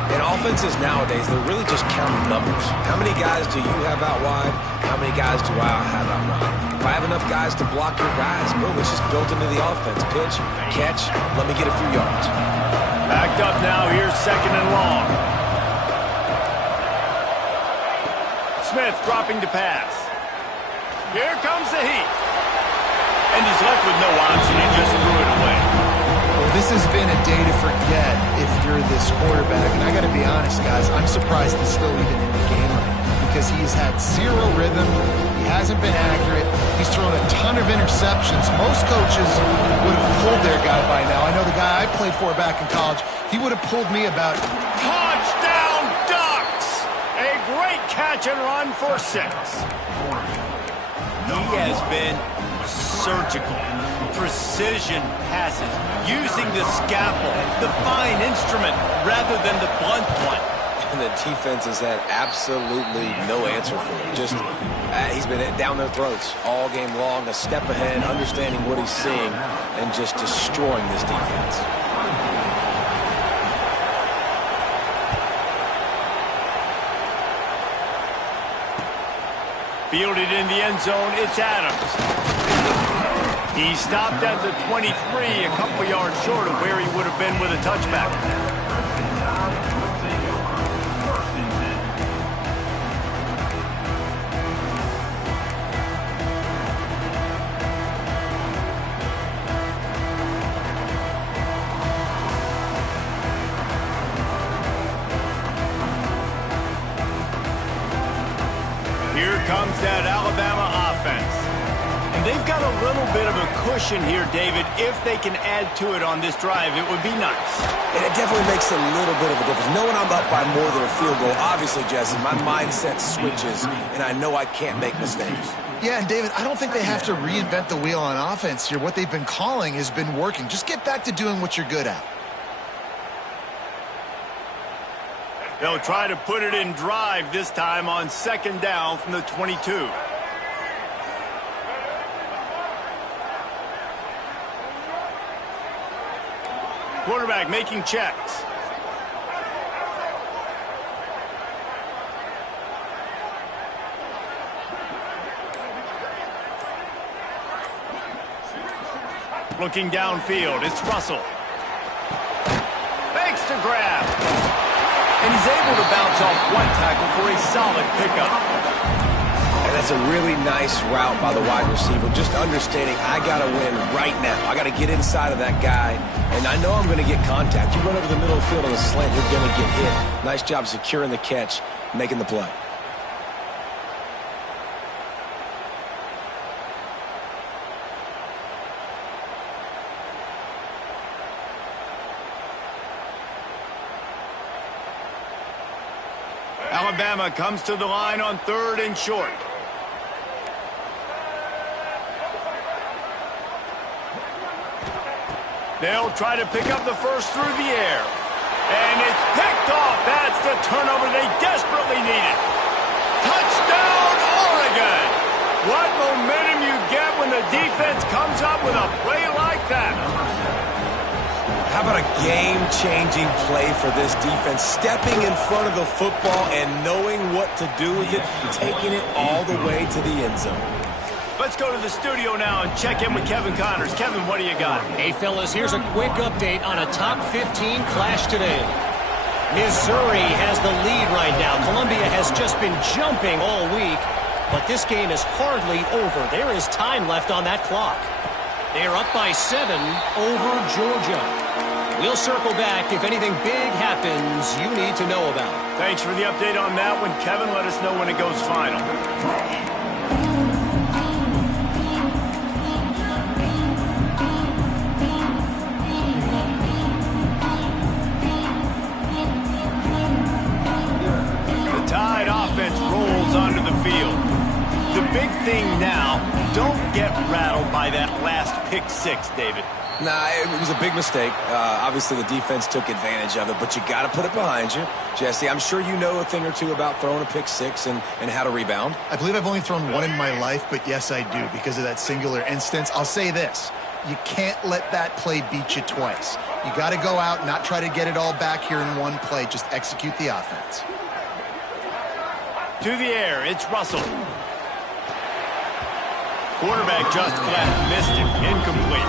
In offenses nowadays, they're really just counting numbers. How many guys do you have out wide? How many guys do I have out wide? If I have enough guys to block your guys, boom, it's just built into the offense. Pitch, catch, let me get a few yards. Backed up now, here's 2nd and long. Smith dropping to pass. Here comes the heat. And he's left with no option. He just threw it away. Well, this has been a day to forget if you're this quarterback. And I got to be honest, guys, I'm surprised he's still even in the game right now because he's had 0 rhythm. He hasn't been accurate. He's thrown a ton of interceptions. Most coaches would have pulled their guy by now. I know the guy I played for back in college, he would have pulled me about. Touchdown, Ducks! A great catch and run for 6. He has been surgical, precision passes, using the scalpel, the fine instrument, rather than the blunt one. And the defense has had absolutely no answer for him. Just, he's been down their throats all game long, a step ahead, understanding what he's seeing, and just destroying this defense. Fielded in the end zone, it's Adams. He stopped at the 23, a couple yards short of where he would have been with a touchback. Here comes that Alabama offense. And they've got a little bit of a cushion here, David. If they can add to it on this drive, it would be nice. And it definitely makes a little bit of a difference. Knowing I'm up by more than a field goal, obviously, Jesse, my mindset switches, and I know I can't make mistakes. Yeah, and David, I don't think they have to reinvent the wheel on offense here. What they've been calling has been working. Just get back to doing what you're good at. They'll try to put it in drive this time on 2nd down from the 22. Quarterback making checks. Looking downfield, it's Russell. Makes the grab. and he's able to bounce off one tackle for a solid pickup. And that's a really nice route by the wide receiver, just understanding I got to win right now. I got to get inside of that guy, and I know I'm going to get contact. You run over the middle of the field on a slant, you're going to get hit. Nice job securing the catch, making the play. Alabama comes to the line on 3rd and short. They'll try to pick up the first through the air. And it's picked off. That's the turnover they desperately needed. Touchdown, Oregon! What momentum you get when the defense comes up with a play like that. How about a game-changing play for this defense? Stepping in front of the football and knowing what to do with it, taking it all the way to the end zone. Let's go to the studio now and check in with Kevin Connors. Kevin, what do you got? Hey, fellas, here's a quick update on a top 15 clash today. Missouri has the lead right now. Columbia has just been jumping all week, but this game is hardly over. There is time left on that clock. They're up by 7 over Georgia. We'll circle back if anything big happens you need to know about. Thanks for the update on that one, Kevin. Let us know when it goes final. The Tide offense rolls onto the field. The big thing now, don't get rattled by that last pick 6, David. Nah, it was a big mistake. Obviously, the defense took advantage of it, but you got to put it behind you. Jesse, I'm sure you know a thing or two about throwing a pick 6 and how to rebound. I believe I've only thrown one in my life, but yes, I do because of that singular instance. I'll say this. You can't let that play beat you twice. You got to go out, not try to get it all back here in one play. Just execute the offense. To the air, it's Russell. Quarterback just flat missed him. Incomplete.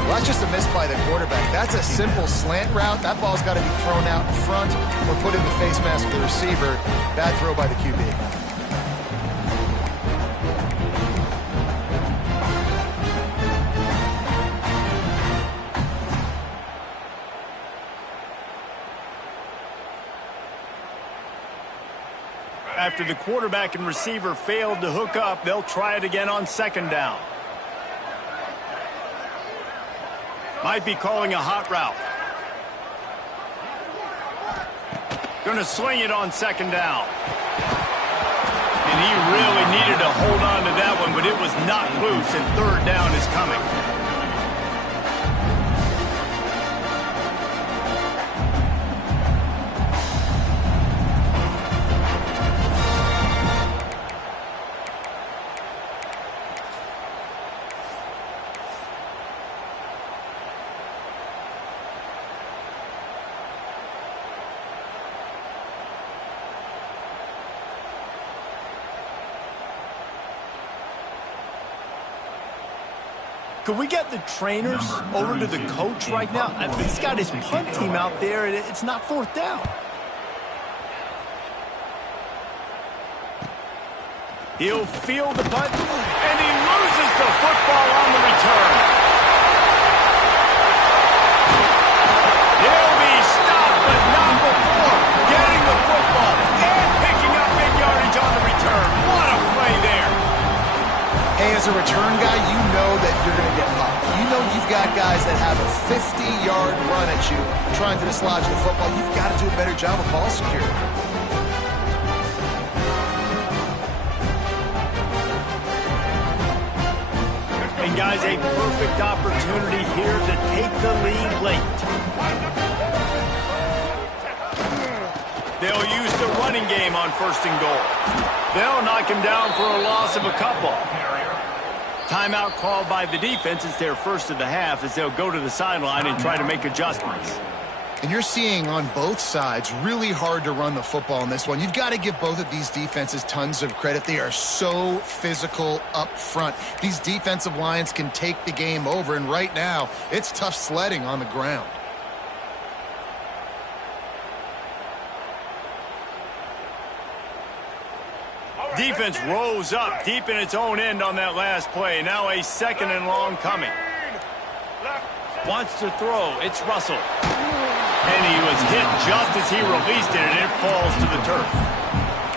Well, that's just a miss by the quarterback. That's a simple slant route. That ball's got to be thrown out in front or put in the face mask of the receiver. Bad throw by the QB. After the quarterback and receiver failed to hook up, they'll try it again on 2nd down. Might be calling a hot route. Gonna swing it on 2nd down. And he really needed to hold on to that one, but it was not loose, and 3rd down is coming. Could we get the trainers over to the coach right now? He's got his punt team out there, and it's not 4th down. He'll field the punt, and he loses the football on the return. He'll be stopped, but not before getting the football and picking up big yardage on the return. What a play there. Hey, as a return guy, you know that you're going to get popped. You know you've got guys that have a 50-yard run at you trying to dislodge the football. You've got to do a better job of ball security. And guys, a perfect opportunity here to take the lead late. They'll use the running game on 1st and goal. They'll knock him down for a loss of a couple. Timeout called by the defense. It's their first of the half as they'll go to the sideline and try to make adjustments. And you're seeing on both sides really hard to run the football in this one. You've got to give both of these defenses tons of credit. They are so physical up front. These defensive lines can take the game over, and right now it's tough sledding on the ground. defense rose up deep in its own end on that last play. Now a 2nd and long coming. Wants to throw. It's Russell. And he was hit just as he released it, and it falls to the turf.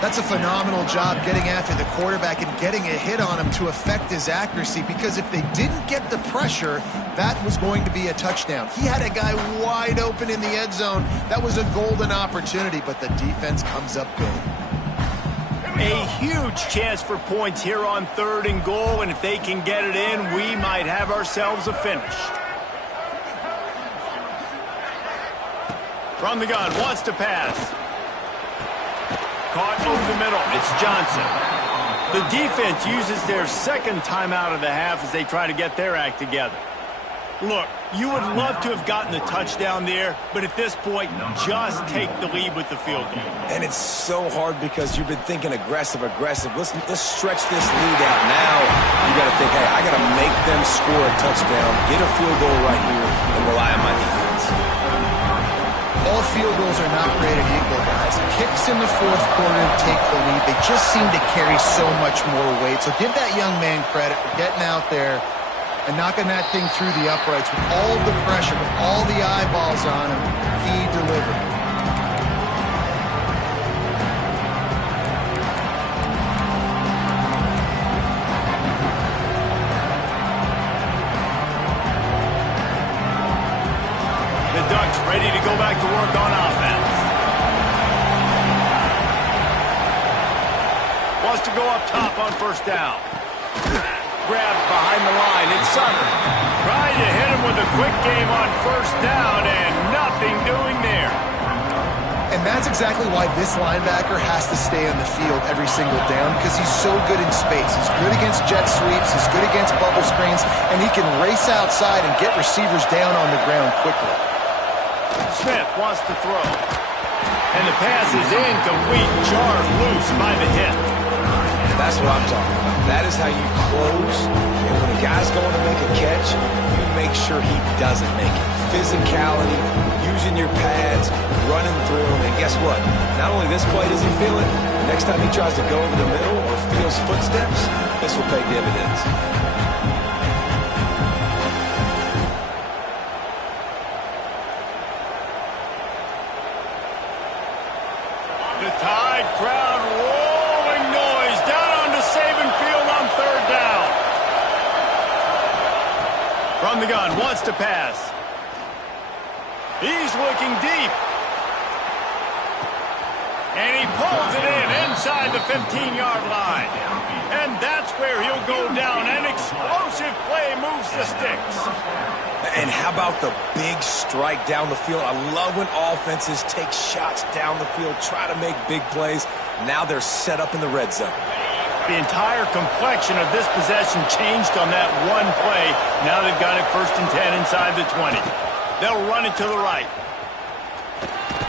That's a phenomenal job getting after the quarterback and getting a hit on him to affect his accuracy, because if they didn't get the pressure, that was going to be a touchdown. He had a guy wide open in the end zone. That was a golden opportunity, but the defense comes up big. A huge chance for points here on 3rd and goal, and if they can get it in, we might have ourselves a finish. From the gun, wants to pass. Caught over the middle. It's Johnson. The defense uses their 2nd timeout of the half as they try to get their act together. Look, you would love to have gotten the touchdown there, but at this point, just take the lead with the field goal. And it's so hard because you've been thinking aggressive. Let's stretch this lead out now. You got to think, hey, I got to make them score a touchdown, get a field goal right here, and rely on my defense. All field goals are not created equal, guys. Kicks in the 4th quarter take the lead. They just seem to carry so much more weight. So give that young man credit for getting out there and knocking that thing through the uprights with all the pressure, with all the eyeballs on him. He delivered. The Ducks ready to go back to work on offense. Wants to go up top on 1st down. Grabbed behind the line. It's Sutter. Trying to hit him with a quick game on 1st down, and nothing doing there. And that's exactly why this linebacker has to stay on the field every single down, because he's so good in space. He's good against jet sweeps. He's good against bubble screens, and he can race outside and get receivers down on the ground quickly. Smith wants to throw. And the pass is incomplete. Jarred loose by the hit. That's what I'm talking about. That is how you close. And when a guy's going to make a catch, you make sure he doesn't make it. Physicality, using your pads, running through him. And guess what? Not only this play does he feel it, next time he tries to go over the middle or feels footsteps, this will pay dividends. The Tide crowd rolling noise down onto Saban Field on 3rd down. From the gun, wants to pass. He's looking deep. And he pulls it in inside the 15-yard line. And that's where he'll go down. An explosive play moves the sticks. And how about the big strike down the field? I love when offenses take shots down the field, try to make big plays. Now they're set up in the red zone. The entire complexion of this possession changed on that one play. Now they've got it 1st and 10 inside the 20. They'll run it to the right.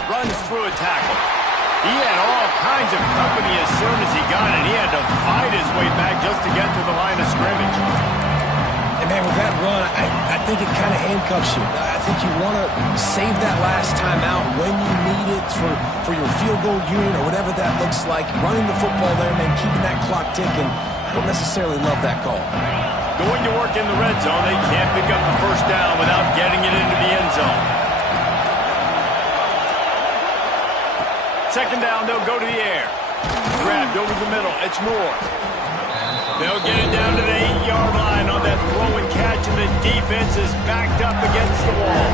Runs through a tackle. He had all kinds of company as soon as he got it. He had to fight his way back just to get to the line of scrimmage. And, man, with that run, I think it kind of handcuffs you. I think you want to save that last time out when you need it for your field goal unit or whatever that looks like. Running the football there, man, keeping that clock ticking. I don't necessarily love that call. Going to work in the red zone, they can't pick up the 1st down without getting it into the end zone. 2nd down, they'll go to the air. Grabbed over the middle. It's Moore. They'll get it down to the 8-yard line on that throw and catch, and the defense is backed up against the wall.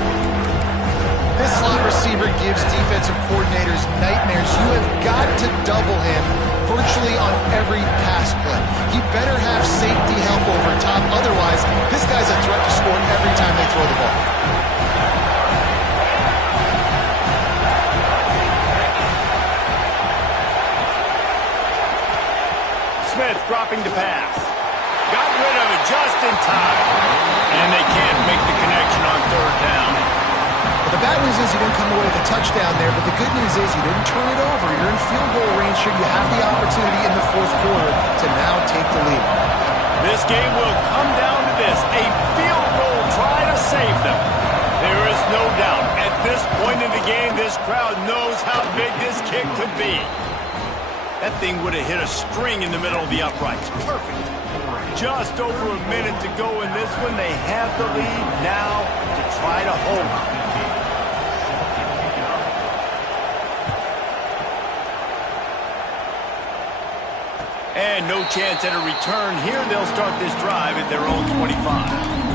This slot receiver gives defensive coordinators nightmares. You have got to double him virtually on every pass play. He better have safety help over top. Otherwise, this guy's a threat to score every time they throw the ball. Smith dropping to pass. Got rid of it just in time. And they can't make the connection on 3rd down. Well, the bad news is you didn't come away with a touchdown there, but the good news is you didn't turn it over. You're in field goal range here. You have the opportunity in the 4th quarter to now take the lead. This game will come down to this. A field goal try to save them. There is no doubt. At this point in the game, this crowd knows how big this kick could be. That thing would have hit a string in the middle of the uprights. Perfect. Just over a minute to go in this one. They have the lead now to try to hold it. And no chance at a return here. They'll start this drive at their own 25.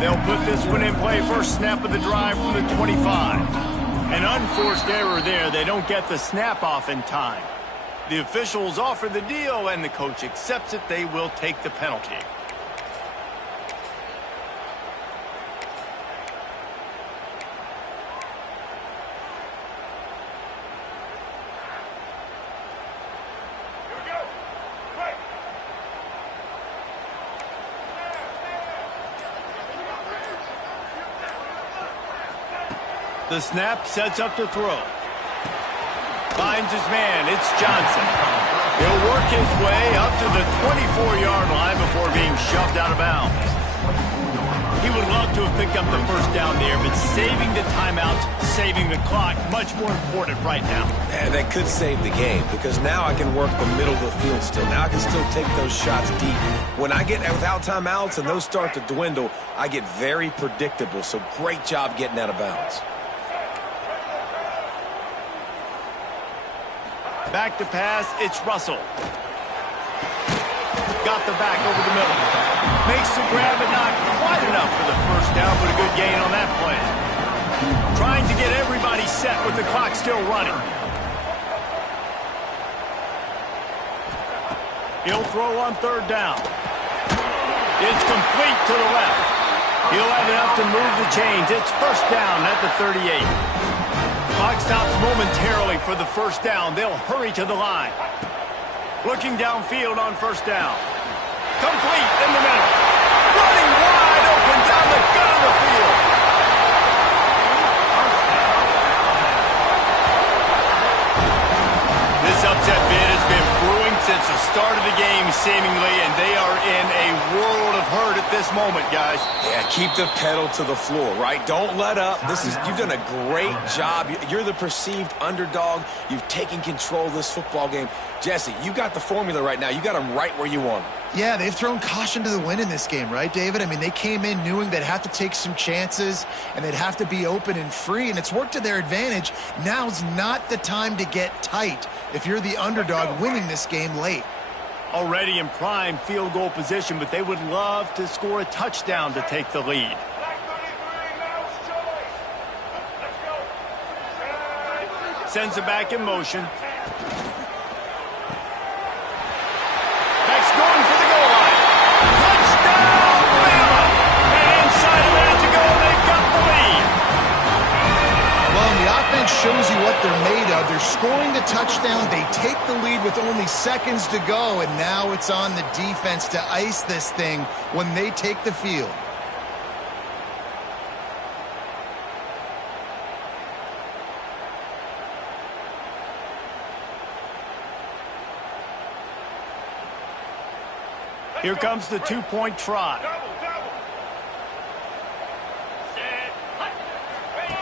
They'll put this one in play. First snap of the drive from the 25. An unforced error there. They don't get the snap off in time. The officials offer the deal, and the coach accepts it. They will take the penalty. The snap sets up to throw. Finds his man. It's Johnson. He'll work his way up to the 24-yard line before being shoved out of bounds. He would love to have picked up the first down there, but saving the timeouts, saving the clock, much more important right now. And that could save the game, because now I can work the middle of the field still. Now I can still take those shots deep. When I get without timeouts and those start to dwindle, I get very predictable. So great job getting out of bounds. Back to pass, it's Russell. Got the back over the middle. Makes the grab, but not quite enough for the first down, but a good gain on that play. Trying to get everybody set with the clock still running. He'll throw on third down. It's complete to the left. He'll have enough to move the chains. It's first down at the 38. Clock stops momentarily for the first down. They'll hurry to the line. Looking downfield on first down. Complete in the middle. Running wide open down the gut of the field. This upset bid has been brewing since the start of the game, seemingly, and they are in a world of hurt at this moment, guys. Yeah, keep the pedal to the floor, right? Don't let up. You've done a great job. You're the perceived underdog. You've taken control of this football game. Jesse, you got the formula right now. You got them right where you want them. Yeah, they've thrown caution to the wind in this game, right, David? I mean, they came in knowing they'd have to take some chances and they'd have to be open and free, and it's worked to their advantage. Now's not the time to get tight if you're the underdog winning this game late. Already in prime field goal position, but they would love to score a touchdown to take the lead. Sends it back in motion. Back's going for the goal line. Touchdown, Bama! And inside of that to go, they've got the lead. Well, the offense shows you what they're made of. They're scoring the touchdown. They take the lead with only seconds to go, and now it's on the defense to ice this thing when they take the field. Here comes the two-point try.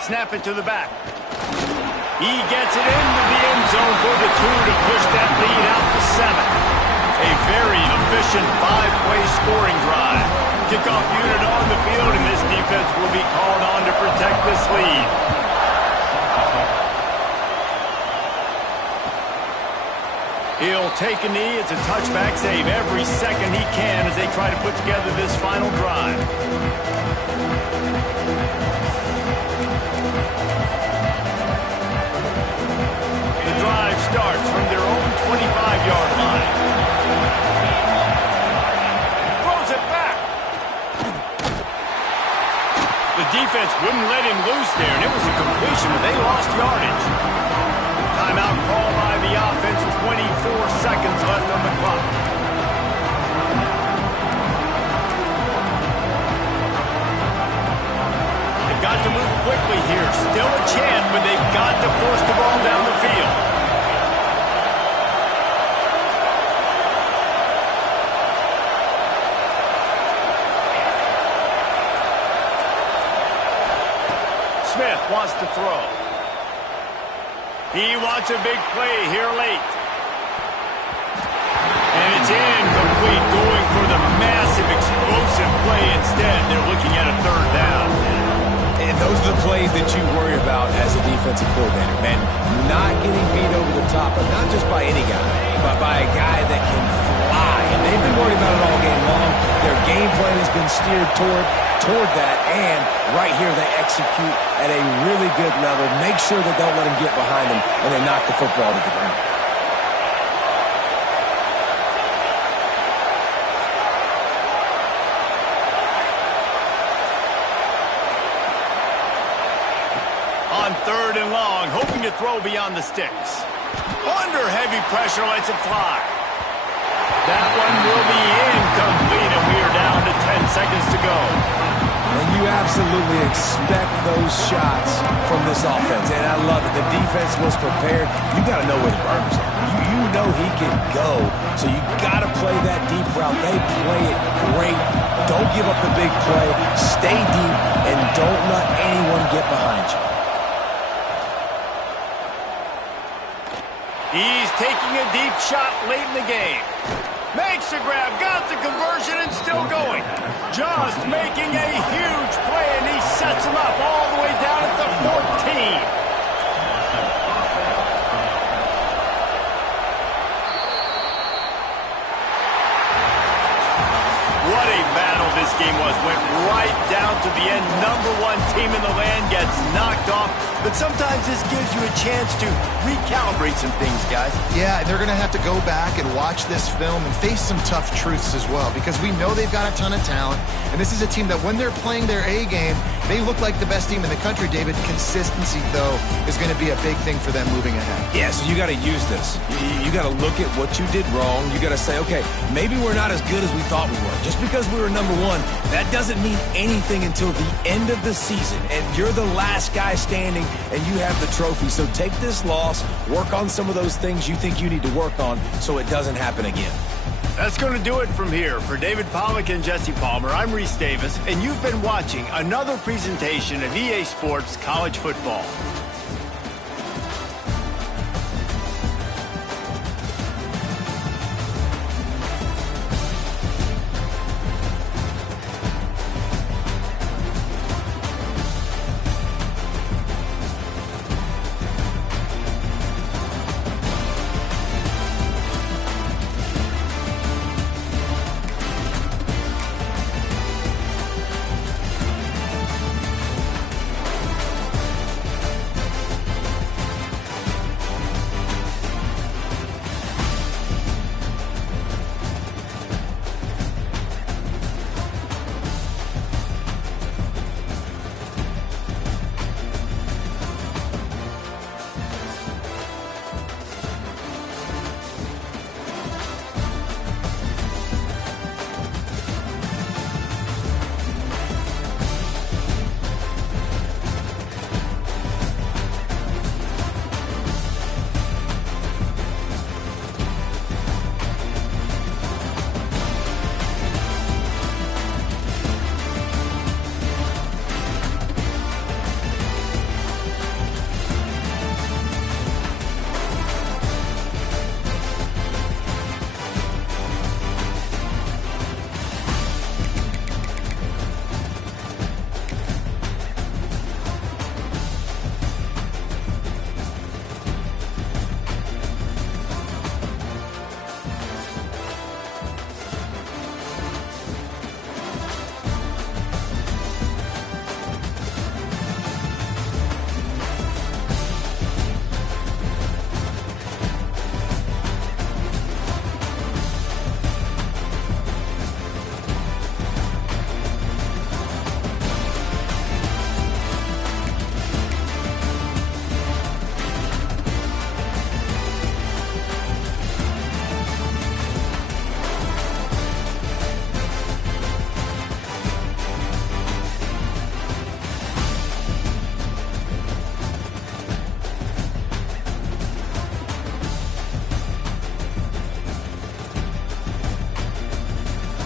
Snap it to the back. He gets it into the end zone for the 2 to push that lead out to 7. A very efficient 5-play scoring drive. Kickoff unit on the field, and this defense will be called on to protect this lead. He'll take a knee. It's a touchback save every second he can as they try to put together this final drive. The drive starts from their own 25-yard line. Throws it back. The defense wouldn't let him loose there, and it was a completion, but they lost yardage. Timeout call by the offense, 24 seconds left on the clock. They've got to move wants to throw. He wants a big play here late. And it's incomplete, going for the massive explosive play instead. They're looking at a third down. And those are the plays that you worry about as a defensive coordinator, man. Not getting beat over the top, but not just by any guy, but by a guy that can fly. And they've been worried about it all game long. Their game plan has been steered toward that, and right here they execute at a really good level. Make sure they don't let them get behind them, and they knock the football to the ground. On third and long, hoping to throw beyond the sticks. Under heavy pressure, lets it fly. That one will be incomplete, and we are down to 10 seconds to go. And you absolutely expect those shots from this offense, and I love it. The defense was prepared. You got to know where the burners are. You know he can go, so you got to play that deep route. They play it great. Don't give up the big play. Stay deep, and don't let anyone get behind you. He's taking a deep shot late in the game. Makes the grab, got the conversion, and still going. Just making a huge play, and he sets him up all the way down at the 14. What a battle this game was. Went right down to the end. #1 team in the land gets knocked off. But sometimes this gives you a chance to recalibrate some things, guys. Yeah, they're going to have to go back and watch this film and face some tough truths as well, because we know they've got a ton of talent, and this is a team that when they're playing their A game, they look like the best team in the country, David. Consistency, though, is going to be a big thing for them moving ahead. Yeah, so you got to use this. You got to look at what you did wrong. You got to say, okay, maybe we're not as good as we thought we were. Just because we were #1, that doesn't mean anything until the end of the season, and you're the last guy standing, and you have the trophy. So take this loss, work on some of those things you think you need to work on so it doesn't happen again. That's going to do it from here. For David Pollack and Jesse Palmer, I'm Reese Davis, and you've been watching another presentation of EA Sports College Football.